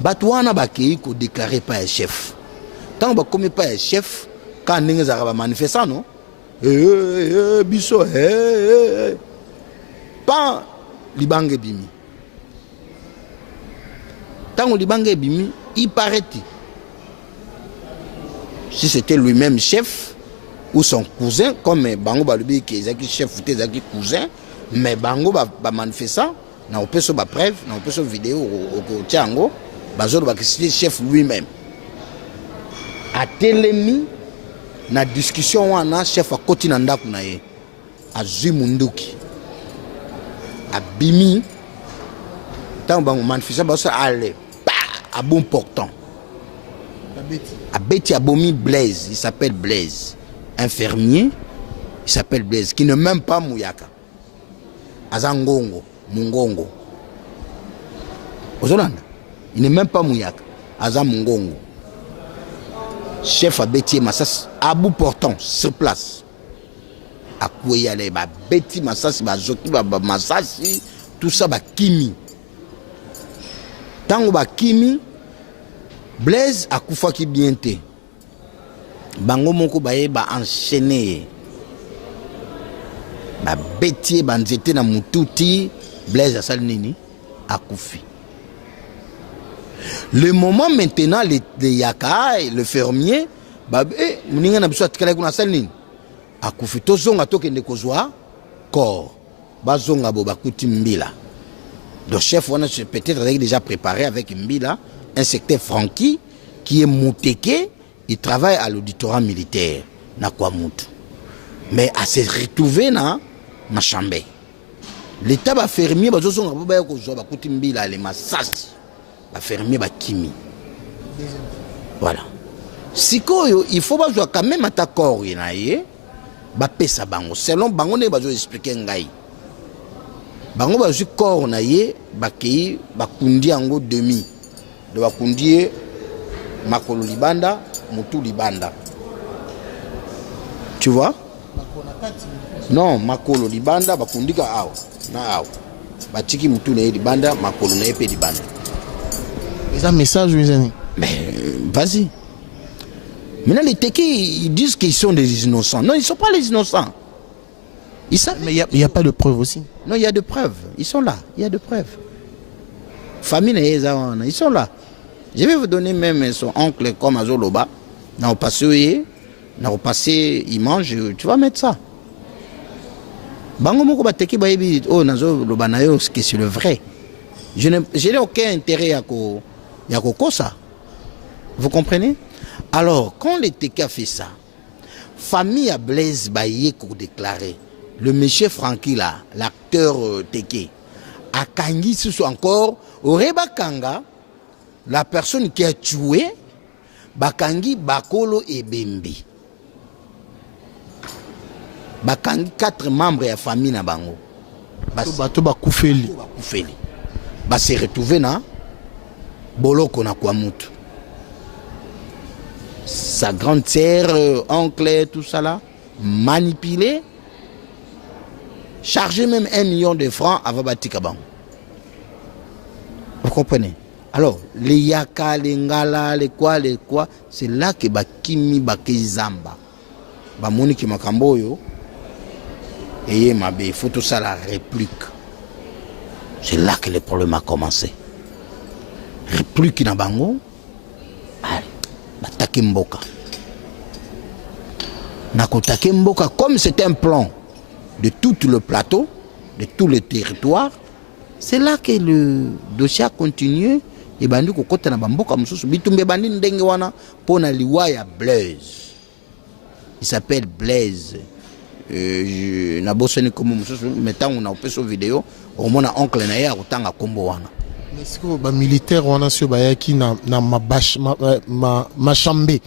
Batouana Bakei ko déclaré pas un chef. Tant que comme pas un chef, quand nous avons manifesté, non? Bisso, pas Libange Bimi. Tant que Libange Bimi, il paraît. Si c'était lui-même chef, ou son cousin, comme Bango Balubi qui est chef ou qui cousin, mais Bango va manifester, n'a pas de preuve, n'a pas de vidéo au Tiango, Bazo va citer chef lui-même. A Telemi, na discussion on a chef à côté nanda kunaye, à Zumunduki, à Bimi, tant Bango manifester, Bazo allez, à bon portant. À Betty Abomi Blaise, il s'appelle Blaise. Un fermier, il s'appelle Blaise, qui ne même pas Mouyaka. Azangongo, Mungongo. Il n'est même pas Mouyaka. Azan Mungongo. Chef à Bétier Massas, à bout portant, sur place. À Kouéyale, Bétier Massas, Zoki, Massas, tout ça, Kimi. Tant que Kimi, Blaise a Koufa qui bienté. Bango moko baye ba enchaîné ba bétier banzete na mututi Blaise asal nini akufi. Le moment maintenant le yaka le fermier ba muninga na biso atikala kuna asal nini akufi to zonga to kende kozwa corps ba zonga bo bakuti mbila. Le chef on a peut-être déjà préparé avec mbila un secteur Francky qui est Mouteke. Il travaille à l'auditorat militaire, na Kwamutu. Mais à se retrouver na Machambe. L'État va fermier, va zozo ngabo ba ko zo ba kutimbila les Massas. Va fermier ba Kimi. Voilà. Sikoyo, il faut ba zo quand même atakor inaye ba pesa bango. Selon bango ne ba zo expliquer ngai. Bango ba zo corps na ye ba kei ba kundi ango demi. De ba kundi makolo libanda Moutou Libanda. Tu vois? Non, Makolo Libanda, Bakundika Aou. Na Aou. Batiki Moutou Libanda, Makolo Nepe Libanda. C'est un message, mes amis. Mais vas-y. Maintenant, les Teki, ils disent qu'ils sont des innocents. Non, ils ne sont pas les innocents. Ils savent. Mais il n'y a pas de preuves aussi. Non, il y a de preuves. Ils sont là. Il y a de preuves. Famille, ils sont là. Je vais vous donner même son oncle comme Azoloba. N'a passé, il mange, tu vas mettre ça. Bango moko bateki bayebi oh nazo loba na yo que c'est le vrai. Je n'ai aucun intérêt à kosa. Vous comprenez? Alors, quand le Teki a fait ça, famille à Blaise Baye pour déclarer, le monsieur Francky là, l'acteur Teki, a kangi sous encore Oreba Kanga, la personne qui a tué Bakangi Bakolo et Bembi. bakangi 4 membres ya famille na bango bato bakufeli se retrouver na boloko na kwa mutu. Sa grande sœur, oncle, tout ça là, manipulé, chargé même 1 million de francs avant Batika Bango. Vous comprenez? Alors, les yaka, les ngala, les quoi, c'est là que Bakimi Bakizamba. Bamoni ki makamboyo, et il faut tout ça la réplique. C'est là que le problème a commencé. Réplique na bango, allez. Batake Mboka. Nakotake Mboka, comme c'est un plan de tout le plateau, de tous les territoires, c'est là que le dossier a continué. Et bandi ko kota na bamboka mususu bitumbe bandi ndenge wana pona liwa ya Blaise. Il s'appelle Blaise. Na bosani comme mususu mettant on a opé vidéo au mona oncle na ya kotanga kombo wana. Est-ce que les militaires ont bayaki na machambe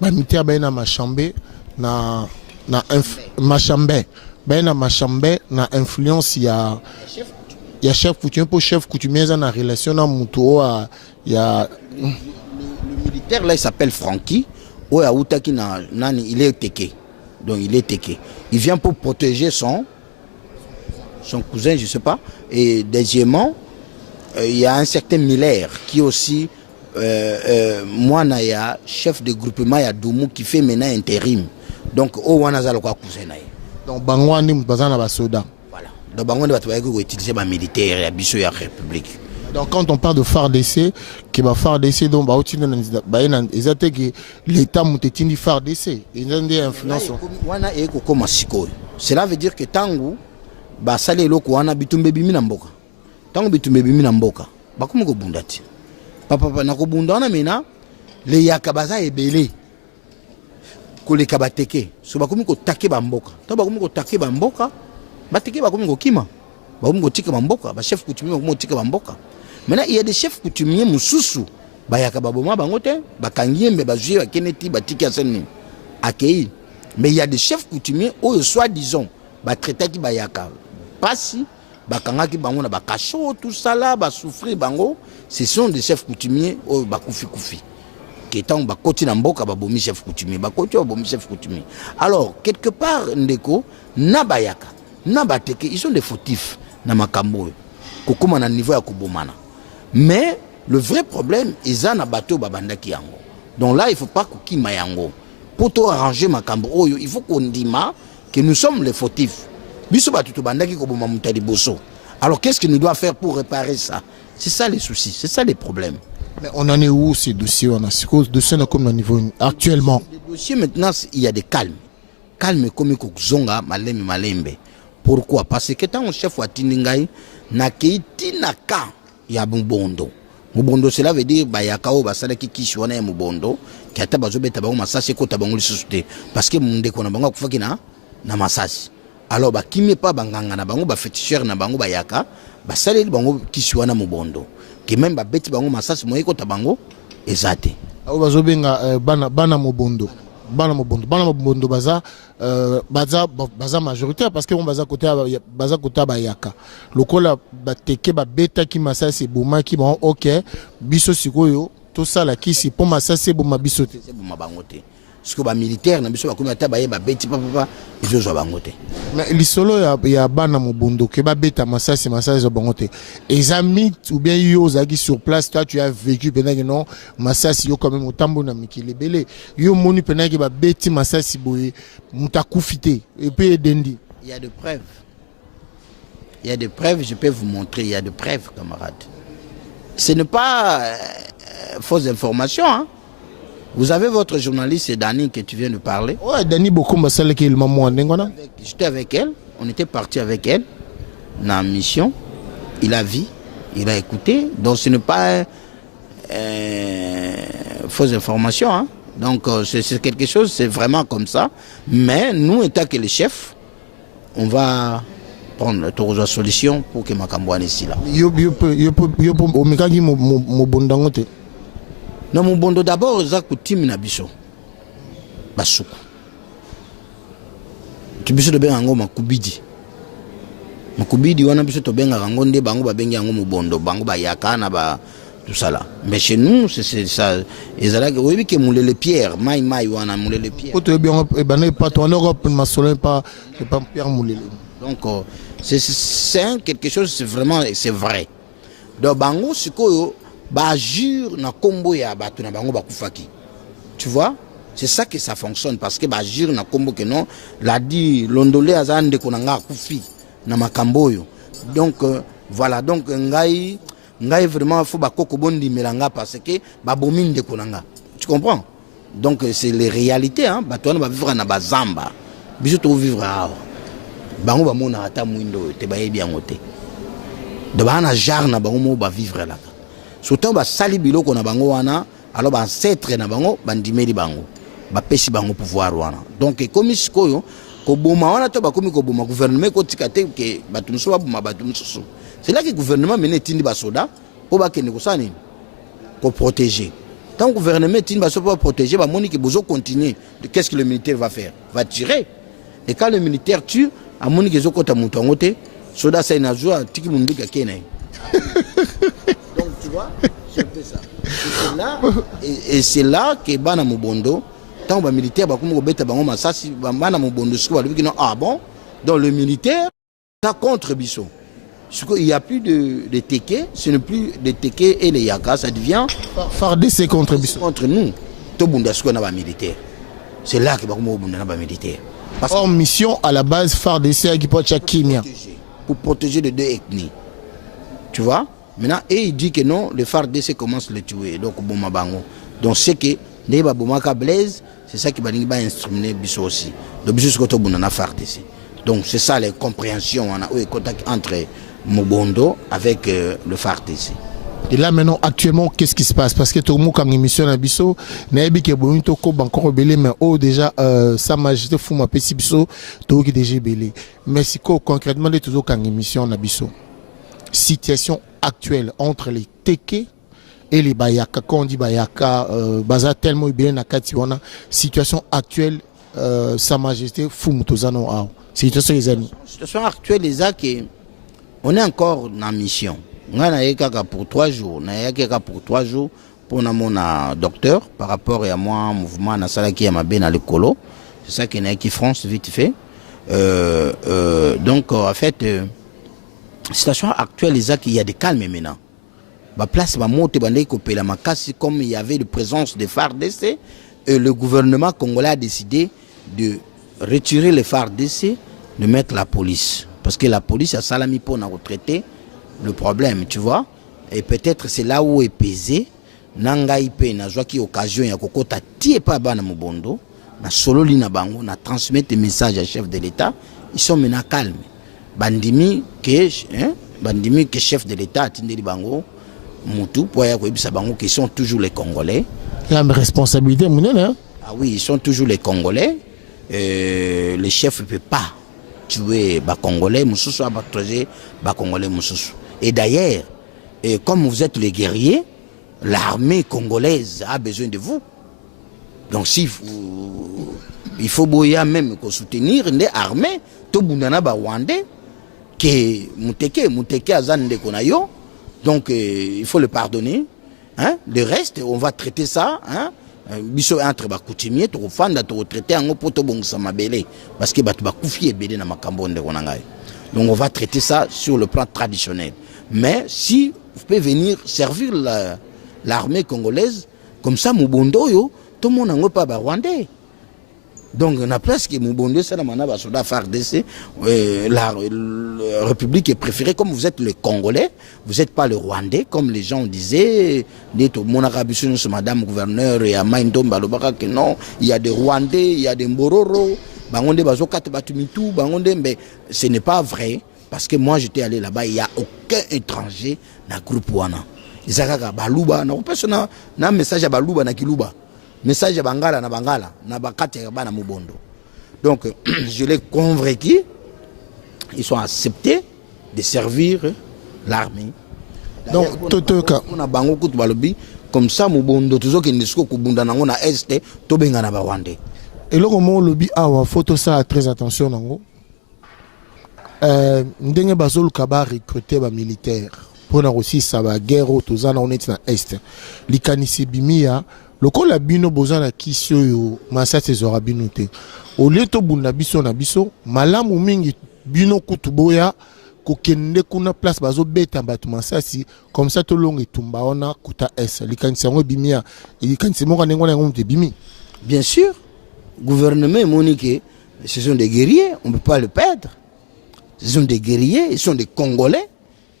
ba militaire na machambe na machambe na machambe na influence ya chef coutumier pour chef coutumier na relation na mutu ya le militaire là il s'appelle Francky oya utaki na nani il est teke. Donc il est teke. Il vient pour protéger son cousin, je sais pas, et deuxièmement il y a un certain Miller qui aussi, moi, il y a chef de groupement, il y a Doumou qui fait maintenant intérim. Donc, au Wanazalo quoi cousin. Donc, Bangwani, Bazana Basoda. Voilà. Donc, Bangwani, il va utiliser les militaires et la Bissou la République. Donc, quand on parle de FARDC, qui va FARDC, donc, ils ont que l'État moutetini FARDC. Ils ont des influences. Cela veut dire que Tangu, Basale Loko, Wana Bitumbe Biminamboka. Tango bitumbe bimina mboka bakomi ko bundati papa na ko bundana mena le yakabaza ebele ko le kabateke so bakomi ko take ba mboka to bakomi ko take ba mboka bateke bakomi ko kima bakomi ko tika ba mboka ba chef coutumier bakomi tika ba mboka. Maintenant il y a des chefs coutumiers mususu ba yakababoma bangote bakangiembe bazuye bakeneti batika senni akei, mais il y a des chefs coutumiers au soi-disant ba traitaki ba yaka pasi bakangaki bango na bakacho tout ça là ba souffrir bango, ce sont des chefs coutumiers au bakufi qui étant bakoti na mboka ba bomi chef coutumier bakoti ba bomi chef coutumier. Alors quelque part ndeko na bayaka na bateke ils sont des fautifs na makambo kokoma na niveau ya kubomana, mais le vrai problème eza na bato babandaki yango. Donc là il faut pas kokima yango pour tout arranger makambo oyo, il faut qu'on dima que nous sommes les fautifs. Alors qu'est-ce que nous doit faire pour réparer ça? C'est ça les soucis, c'est ça les problèmes. Mais on en est où ces dossiers? On a ces dossiers comme au niveau actuellement. Les dossiers maintenant il y a des calmes. Calme comme Zonga, Malembe. Pourquoi? Parce que tant on chef wa Tindingai na keiti na ka ya Mubondo. Mubondo cela veut dire bayakao basala ki kishwana ya Mubondo ki ata bazobeta bango masasi ko tabango lisusuté parce que munde ko na bango kufaki na masasi. Alors ba kimi pa banganga na bango ba féticheur na bango bayaka basaleli bango kishwana Mubondo ki même ba beti bango masasi moyeko tabango ezate. Au bazobenga bana Mubondo baza majoritaire parce que on baza côté bayaka lokola bateke ba beta ki masasi boma ki bon OK biso sikoyo tout ça la kisi pour masasi boma biso te boma bangote parce que ba militaire na biso ba komi ata ba beti papa ils zo bangote. Mais lisolo ya bana Mubondo ke ba beta masasi zo bangote les amis ou bien yo zaki sur place, toi tu as vécu pendant que non masasi yo quand même otambo na mikili belé yo moni pendant que ba beti masasi boye mutakufite et puis dendi. Il y a des preuves, je peux vous montrer, il y a des preuves camarades. Ce n'est pas fausse information hein. Vous avez votre journaliste Dani que tu viens de parler. Ouais, Dani beaucoup m'a salé qu'il m'a moi n'engona. J'étais avec elle, on était parti avec elle dans la mission. Il a vu, il a écouté. Donc ce n'est pas fausse information hein. Donc c'est quelque chose, c'est vraiment comme ça. Mais nous étant que les chefs, on va prendre la solution pour que Makambouane ici là. Yo omekagi mo bondangote. Non, mon bondo d'abord, c'est que tu na biso. Basuku. tu biso to benga ngo makubidi. Makubidi wana biso to benga ngo nde bango ba benga ngo mubondo, bango ba yakana ba tout ça là. Mais chez nous c'est ça ezalaki oui que moulele pierre, mai wana moulele pierre. Autre bien ben pas en Europe masolin pas pierre moulele. Donc c'est quelque chose c'est vrai. Donc bango sikoyo ba jure na kombo ya batu na bango bakufaki. Tu vois? C'est ça que ça fonctionne parce que ba jure na kombo que non l'a dit londolé azande konanga kufi na makamboyo. Donc voilà donc ngai vraiment faut ba koko bondi melanga parce que ba bominde konanga. Tu comprends? Donc c'est les réalités hein, batu na ba vivre na bazamba. Biso to vivre à bango ba mona ata mwindo te ba yebi yango te. De ba na jar na bango mo ba vivre là. Surtout ba sali biloko na bango wana alors ba ancêtre na bango bandimeli bango ba pesi bango pouvoir wana. Donc comme sikoyo ko boma wana to ba komi ko boma gouvernement ko tikate ke batumso ba boma batumso. C'est là que le gouvernement mène tindi ba soda po ba kene ko sani ko protéger. Tant que le gouvernement tindi ba soda protéger ba moni que besoin continuer. Qu'est-ce que le militaire va faire? Va tirer. Et quand le militaire tue a moni que zoko ta muto ngote soda ça na joie tiki mundu ka kene. Donc tu vois, c'est un peu ça. Et c'est là que bana mubondo tant que militaire ba comme beta bango masasi bana mubondo siko ba non ah bon donc le militaire ça contre biso. Il n'y a plus de Teke, ce n'est plus de Teke et les Yaka, ça devient FARDC contre biso. Contre nous. Tout bunda siko na ba militaire. C'est là que ba comme bunda na ba militaire. Or mission à la base FARDC qui porte Kimia pour protéger les deux ethnies. Tu vois? Maintenant, et il dit que non, le FARDC commence à le tuer. Donc, bon, bango. Donc, c'est que, les Babomaka Blaise, c'est ça qui va instrumenter Bisso aussi. Le Bisso, c'est que bon, FARDC. Donc, c'est ça les compréhensions contact entre Mobondo avec le FARDC. Et là, maintenant, actuellement, qu'est-ce qui se passe? Parce que tout le monde, quand émission à Bisso, Naïbi qui est bon, encore rebellé, mais oh, déjà, Sa Majesté Fouma Pessi Bisso, tout qui est déjà rebellé. Mais si concrètement, les toujours quand émission à Bisso, situation actuelle entre les Teke et les Bayaka, quand on dit Bayaka, Baza tellement bien Nakatiwana, situation actuelle, Sa Majesté Fouma Tozano Ao. Situation les amis. Situation actuelle, les que on est encore en mission. On a pour 3 jours. On a pour 3 jours pour mon docteur par rapport à moi mouvement na sala qui a ma ben à l'écolo. C'est ça qui est qui France vite fait. Donc en fait situation actuelle les qu'il y a des calmes maintenant. Ba place ba monte bandé kopé la makasi comme il y avait de présence des FARDC et le gouvernement congolais a décidé de retirer les FARDC, de mettre la police parce que la police a salami pour na retraiter le problème, tu vois. Et peut-être c'est là où est pesé nanga ipe na joie qui occasion ya kokota tie pas bana mubondo na solo lina bango na transmettre des messages à chef de l'État, ils sont maintenant calmes. Bandimi que chef de l'État atindeli bango mutu pour ya ko ibisa bango qui sont toujours les Congolais. Il y a une responsabilité monene. Ah oui, ils sont toujours les Congolais. Le chef ne peut pas tuer les Congolais, mususu a protéger les Congolais mususu. Et d'ailleurs, comme vous êtes les guerriers, l'armée congolaise a besoin de vous. Donc si vous, il faut boya même soutenir les armées, tout bundana ba Rwandais, que muteke azande konayo. Donc il faut le pardonner. Hein? Le reste, on va traiter ça. Hein? Biso entre ba coutumier to fanda to traiter en poto bongsa mabele parce que batu ba kufi ebele na makambo nde konangai. Donc on va traiter ça sur le plan traditionnel. Mais si vous pouvez venir servir l'armée congolaise comme ça Mubondo yo tout le monde n'en pas ba Rwandais. Donc on a presque Mubondo ça na ba soda FARDC la République est préférée comme vous êtes le Congolais, vous n'êtes pas le Rwandais comme les gens disaient d'être mon arabisun ce madame gouverneur et à Maindomba Lobaka que non, il y a des Rwandais, il y a des Mbororo, bangonde bazokate batumitu, bangonde mais ce n'est pas vrai parce que moi j'étais allé là-bas, il y a aucun étranger dans groupe wana. Izaka baluba na personne na message à baluba na kiluba. Message à Bangala na bakati ya bana mubondo. Donc je les convaincu, ils sont acceptés de servir l'armée. Donc totoka on a bango kutu balobi comme ça mubondo tuzo ke ndisiko kubunda nango na est to benga na Rwandais. Et là, comment lobby a photo ça très attention nango. Ndenge bazolu kaba recruter ba militaire pour na aussi ça ba guerre au tozana on est na est. Likanisi bimia lokola bino bozana kisio yo masate zora binote. Au lieu to bunda biso na biso malamu mingi bino kutuboya kokende kuna place bazo beta batu masasi comme ça to longue tumba ona kuta es likanisi ngo bimia likanisi mo kanengo na ngomte bimi. Bien sûr, gouvernement monique, ce sont des guerriers, on ne peut pas le perdre. Ce sont des guerriers, ils sont des Congolais.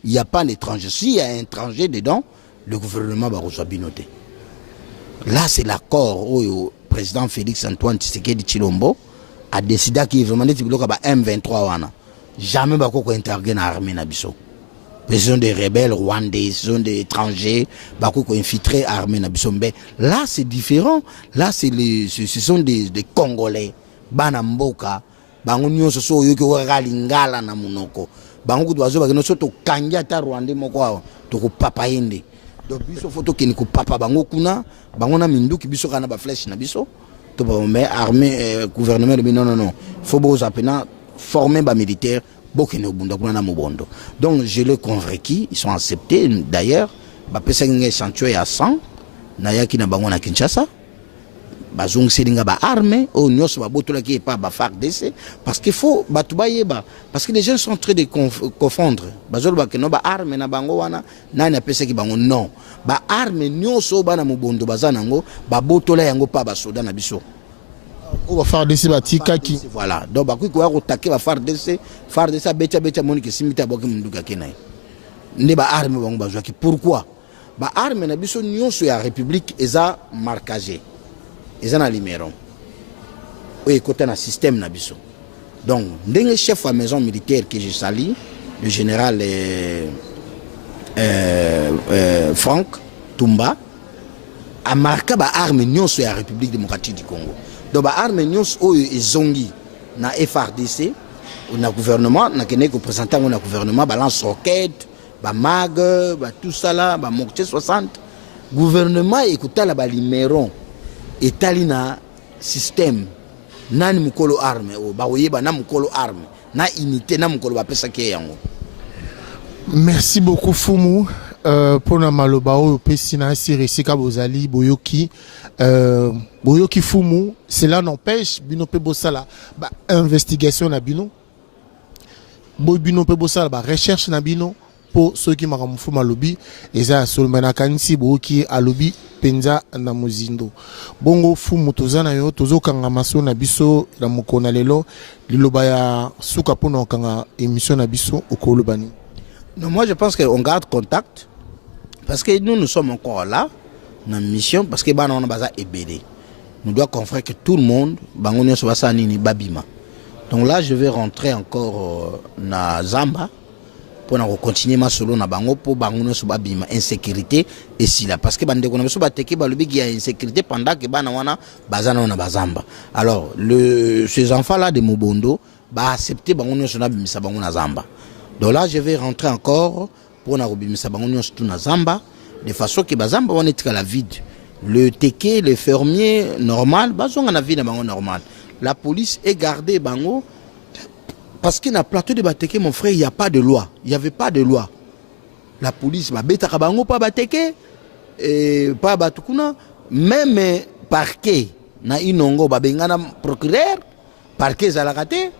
Il n'y a pas d'étranger. S'il y a un étranger dedans, le gouvernement va recevoir binoté. Là, c'est l'accord où le président Félix Antoine Tshisekedi Tshilombo a décidé qu'il vraiment M23. Jamais va intervenir dans l'armée. Ce sont des rebelles rwandais, ce sont des étrangers, qui ont infiltré l'armée. Là, c'est différent. Là, ce sont des Congolais. Banamboka. Bango nyonso so yoki wa lingala na munoko bango kudwazo bakeno so to kanja ta Rwanda moko awo to ko papa yende donc biso photo kini ko papa bango kuna bango na minduki biso kana ba flèche na biso to ba mais armée gouvernement de non faut beaux apena former ba militaire bokene obunda kuna na mobondo. Donc je les convaincu, ils sont acceptés d'ailleurs ba pesa nge chantier ya 100 na yaki na bango na Kinshasa. Bazong selinga ba armée au nyos ba botola qui est pas ba FARDC parce qu'il faut batuba yeba parce que les gens sont en train de confondre bazol ba que no ba armée na bango wana na na pesa ki bango non ba armée nyoso bana mubondo bazana ngo ba botola yango pa ba soda na biso o ba FARDC ba tika ki voilà donc ba ko ko taquer ba FARDC becha monike simita boki munduka kenai ne ba armée bango bazwa ki pourquoi ba armée na biso nyoso ya république eza marquage. Ils ont un numéro. Oui, côté un système nabiso. Donc, le chef de la maison militaire que je salue, le général Franck Tumba, a marqué l'armée sur la République démocratique du Congo. Donc, l'armée est zongi na FRDC, na gouvernement, na kene ko présentant na gouvernement, balance roquette, ba mag, ba tout ça là, ba mortier 60. Gouvernement écouta la ba numéro. Et talina système nani mukolo arme o baoyeba na mukolo arme na unité na mukolo bapesa ke yango. Merci beaucoup Fumu pour na maloba o pesi na siresika bozali boyoki boyoki Fumu. Cela n'empêche bino pe bosala ba investigation na bino bino pe bosala ba recherche na bino pour ceux qui m'a fait malobi et ça seulement na kanisi boki alobi penza na muzindo bongo Fumu tozana yo tozokanga maso na biso na mukona lelo liloba ya suka pona kanga émission na biso okolobani. Non, moi je pense qu'on garde contact parce que nous sommes encore là dans la mission parce que on a baza ebélé. Nous doit conférer que tout le monde bangonyo so basa nini babima. Donc là je vais rentrer encore na Zamba pour continuer ma solo na bango pour bangono so babima insécurité et si là parce que bande ko na so bateki balobi ki ya insécurité pendant que bana wana bazana na bazamba. Alors ces enfants là de Mobondo ba accepter bangono so na bimisa bango na Zamba. Donc là je vais rentrer encore pour na bimisa bangono so na Zamba de façon que bazamba on est à la vide. Le teke le fermier normal bazonga na vie na bango normal. La police est gardée bango. Parce qu'il y a un plateau de Bateke, mon frère, il n'y a pas de loi. Il n'y avait pas de loi. La police, bêta kabango pas Bateke, pas Batukuna, même parquet, na inongo babengana procureur, parquet zalakate.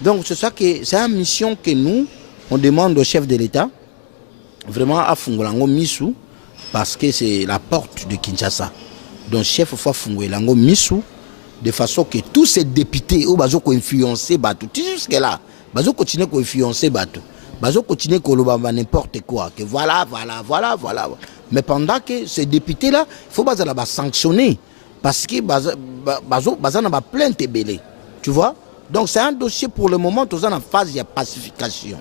Donc c'est ça que c'est une mission que nous on demande au chef de l'État, vraiment à Fungolango Missou, parce que c'est la porte de Kinshasa. Donc chef faut Fungolango Missou. De façon que tous ces députés au bazo ko influencer bateau jusque là bazo continuer ko influencer bateau bazo continuer ko lobamba n'importe quoi que voilà mais pendant que ces députés là il faut baza la sanctionner parce que baza na ba plainte belé tu vois. Donc c'est un dossier pour le moment tous en phase il y a pacification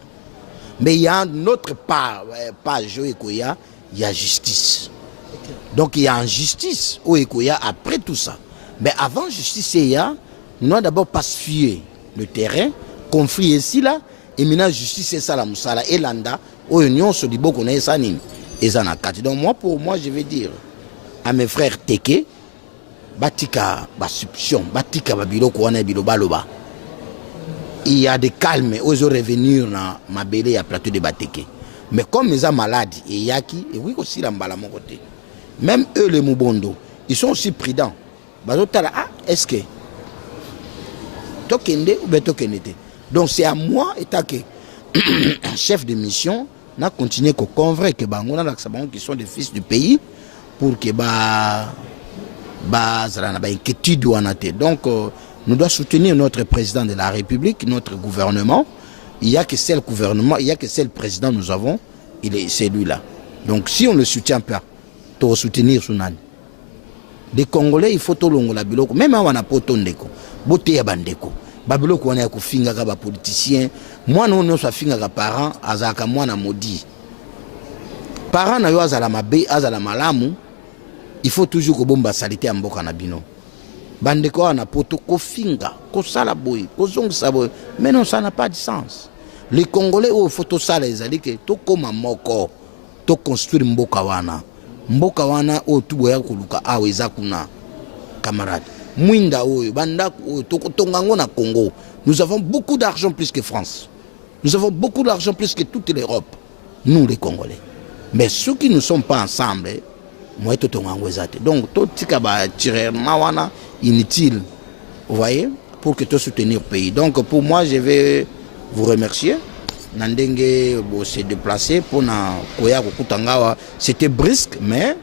mais il y a un autre page où il y a justice. Donc il y a en justice où il y a après tout ça. Mais avant justice, nous devons d'abord pacifier le terrain, conflit ici là, et maintenant justice c'est ça la moussala et landa, où l'union se dit beaucoup n'est ça ni et ça n'a qu'à. Donc moi pour moi je vais dire à mes frères Teke, batika basuption batika babiloko wana bilobaloba. Il y a des calmes aux revenir dans ma belle à plateau de Bateke. Mais comme ils sont malades, et Yaki, et oui aussi l'ambala mon côté. Même eux les Mubondo, ils sont aussi prudents. Est-ce que Tokende ou Betokenete. Donc c'est à moi, étant que chef de mission, on a continué à convaincre que Bangouna qui sont des fils du pays pour que inquiétude ou donc nous devons soutenir notre président de la République, notre gouvernement. Il n'y a que seul gouvernement, il n'y a que seul président nous avons, c'est lui-là. Donc si on ne le soutient pas, tu vas soutenir son âne. Les Congolais, il faut tout le monde, même si on n'a pas de ndeko, beauté à bandeko. Babiloko on a ko finga ka ba politicien, moi non non so finga ka parent azaka mwana maudit. Parent na yo azala mabe, azala malamu, il faut toujours ko bomba salité ya mboka na bino. Bandeko na poto ko finga, ko sala boy, ko zongisa boy, mais non ça n'a pas de sens. Les Congolais au photo sala ezali ke to koma moko, to construire mboka wana. Mboka wana o tuboya kuluka awe zakuna camarade. Mwinda oyo banda tokongango na Congo. Nous avons beaucoup d'argent plus que France. Nous avons beaucoup d'argent plus que toute l'Europe. Nous les Congolais. Mais ceux qui ne sont pas ensemble, moi to tongango ezate. Donc tout tika ba tirer mawana inutile. Vous voyez, pour que tu soutenir le pays. Donc pour moi je vais vous remercier. Nandenge s'est déplacé pour na koya kokutangawa. C'était brusque mais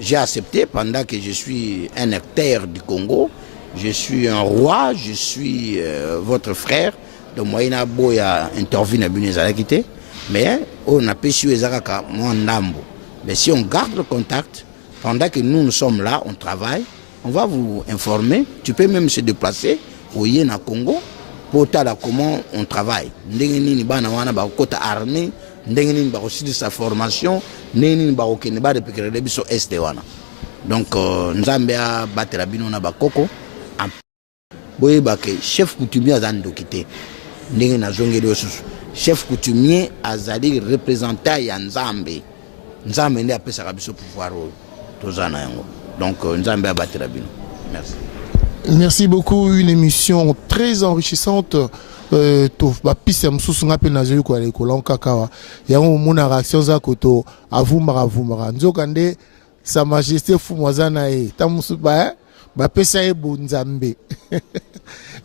j'ai accepté pendant que je suis un acteur du Congo, je suis un roi, je suis votre frère. Donc moi, il y a beau intervenir dans Bunezalakité, mais on a péché les Araka, moi Nambo. Mais si on garde le contact, pendant que nous sommes là, on travaille, on va vous informer. Tu peux même se déplacer au Yéna Congo pour voir comment on travaille. Ndengeni bana wana ba kota armée. Ndengeni ba aussi de sa formation ndengeni ba okene ba depuis que biso est wana donc nzambe a batela bino na bakoko boye ba ke chef coutumier azando kité ndenge na zongeli osusu chef coutumier azali représentant ya nzambe nzambe ndi apesa biso pouvoir tozana yango donc nzambe a batela bino. Merci. Merci beaucoup, une émission très enrichissante. Bapisa msusu ngape nazoyi kwa lekola nkakawa yango mona réaction za koto avumara nzokande sa majesté fumwazana e tamusu ba pesa e bonzambe.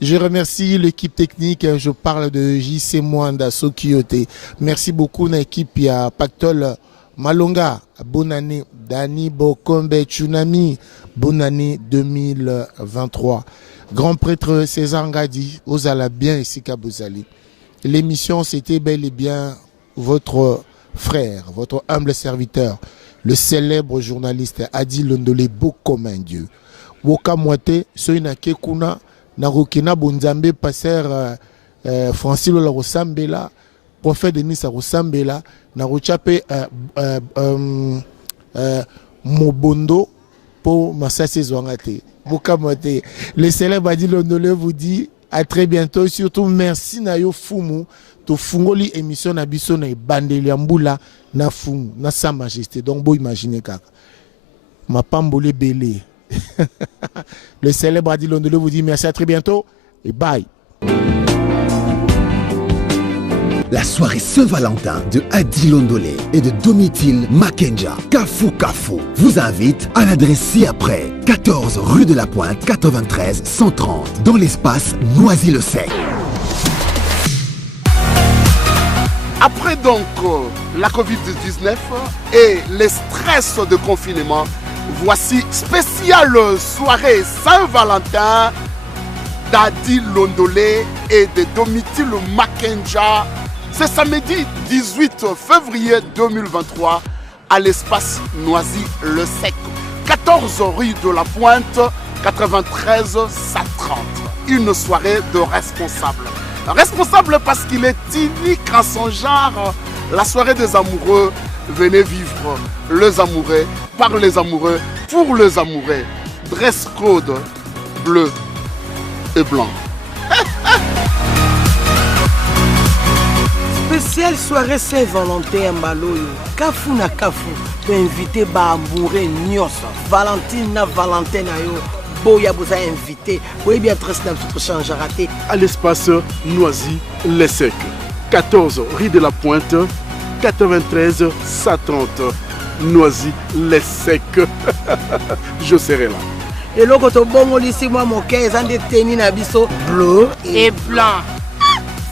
Je remercie l'équipe technique, je parle de JC Mwanda Sokiote. Merci beaucoup na équipe ya Pactol Malonga, bonne année Dani Bokombe Tsunami, bonne année 2023. Grand prêtre César Ngadi, Ozala bien ici Kabozali. L'émission, c'était bel et bien votre frère, votre humble serviteur, le célèbre journaliste Adi Londolé, beau comme un dieu. Woka Mwate, Soina Kekuna, Narokina Bonzambe, pasteur Francis Lola Rosambela, prophète Denis Rosambela, Narochape Mobondo, pour Massassi Zwangate. Le célèbre Adi Londolé vous dit à très bientôt. Surtout merci Nayo Fumu. To fungoli émission na biso na bandeli ambula na Fumu na Sa Majesté. Donc bon imaginez kaka. Ma pambole belé. Le célèbre Adi Londolé vous dit merci à très bientôt et bye. La soirée Saint-Valentin de Adi Londolé et de Domitil Makenja, Kafu vous invite à l'adresse ci-après, 14 rue de la Pointe, 93 130, dans l'espace Noisy-le-Sec. Après donc la Covid-19 et les stress de confinement, voici spéciale soirée Saint-Valentin d'Adi Londolé et de Domitil Makenja. C'est samedi 18 février 2023 à l'espace Noisy-le-Sec, 14 rue de la Pointe, 93 130. Une soirée de responsable. Responsable parce qu'il est unique en son genre. La soirée des amoureux, venez vivre les amoureux, par les amoureux, pour les amoureux. Dress code bleu et blanc. Spéciale soirée Saint-Valentin Mbaloyo. Kafu na Kafu. Tu invité ba amoureux nyos. Valentine na Valentin na yo. boya vous a invité. Oui, bien très simple, tout change raté. À l'espace Noisy-le-Sec. 14 rue de la Pointe, 93 130. Noisy-le-Sec. Je serai là. Et là, quand on ici, moi, mon cœur, ils ont des tenues bleu et blanc.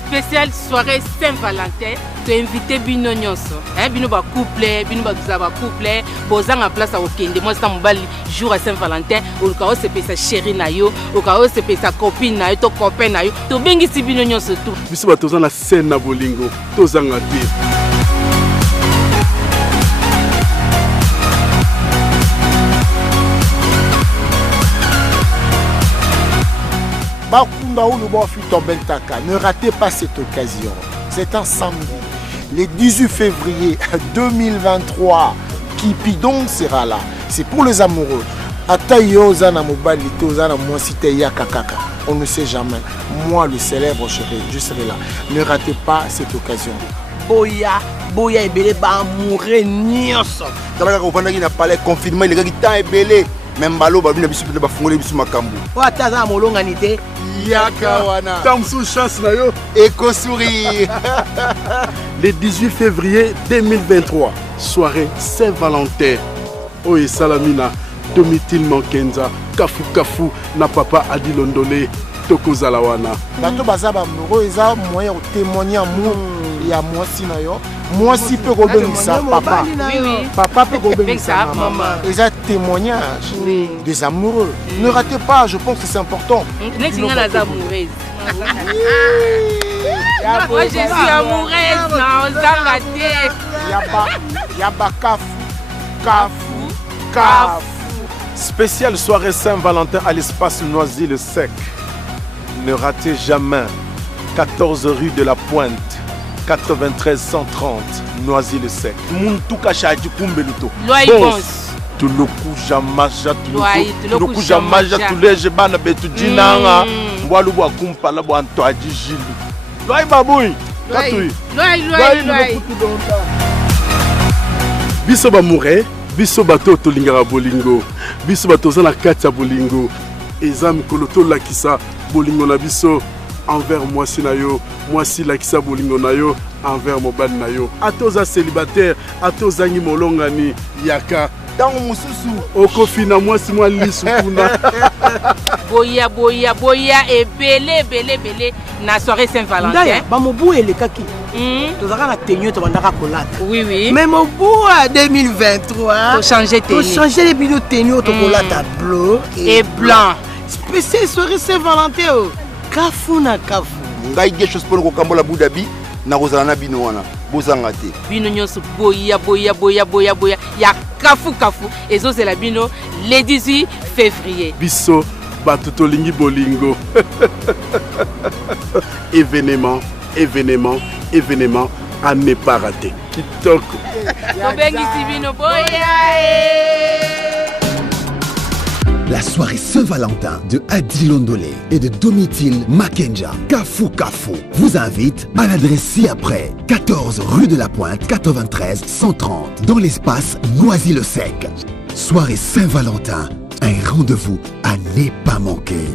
Spéciale soirée Saint-Valentin, tu as invité Bino Nyonso. Bino ba couple, Bino ba couple, bozang en place à Okende. Moi, c'est mon bal jour à Saint-Valentin. Au cas où c'est sa chérie nayo, au cas où c'est sa copine nayo, ton copain nayo. Tu bengi si Bino Nyonso tout. Biso ba tozana scène na bolingo, tozanga te. Ne ratez pas cette occasion. C'est un samedi, le 18 février 2023. Kipidon sera là. C'est pour les amoureux. On ne sait jamais. Moi, le célèbre chéri, je serai là. Ne ratez pas cette occasion. Boya et Belé va mourir nyonso. Dans la compagnie qui n'a pas les confinement, les gars qui t'ont ébélé. Même balo ba bina bisu ba fungole bisu makambu. Wa taza molonga nité. Yakawana. Tamsou chance na yo. Éco sourire. Le 18 février 2023, soirée Saint-Valentin. Oye Salamina, Domitil Makenja, Kafu Kafu, na papa Adi Londolé, Toko Zalawana. Bato bazaba amoureux, ils ont moyen de témoigner amour. Il y a moi si na yo. Moi si peut gober ça papa. Oui. Papa peut gober ça maman. Ils ont témoignage des amoureux. Ne ratez pas, je pense que c'est important. Next thing la amoureuse. Moi je suis amoureuse, non, ça raté. Yaba kafu. Spéciale soirée Saint-Valentin à l'espace Noisy-le-Sec. Ne ratez jamais. 14 rue de la Pointe. 93 130 Noisy-le-Sec. Muntuka Shadi Kumbeluto. Loïbons. Tuloku Jamaja, Tuloku Jamaja, Tuleje Bana Betu Jinanga. Walu wa Kumpala wa Antoaji Jilu. Loï Baboui. Loï. Biso ba mouré, biso bato to lingara bolingo. Biso bato za na kati ya bolingo. Ezam koloto lakisa bolingo na biso. Envers moi si nayo, moi si la kisa bolingo nayo, envers mobile nayo. Atoza célibataire, atoza ngi molongani yaka. Dans mususu. Okofina moi si moi lisukuna. Boya et belé na soirée Saint-Valentin. Ba mobu ele kaki. Tozaka na tenue to bandaka kolata. Oui. Mais mobu à 2023. Faut changer tenue. Faut changer les bidou tenue to kolata bleu et blanc. Spécial soirée Saint-Valentin. Kafu na kafu. Ngai gesho sport ko kambola budabi na kozala na bino wana. Bozanga te. Bino nyonso boya. Ya kafu. Ezo c'est la bino le 18 février. Biso batuto lingi bolingo. Événement à ne pas rater. Kitoko. Tobengi sibino boya. La soirée Saint-Valentin de Adi Londolé et de Domitil Makenja, Kafu vous invite à l'adresse ci-après, 14 rue de la Pointe, 93 130, dans l'espace Noisy-le-Sec. Soirée Saint-Valentin, un rendez-vous à ne pas manquer.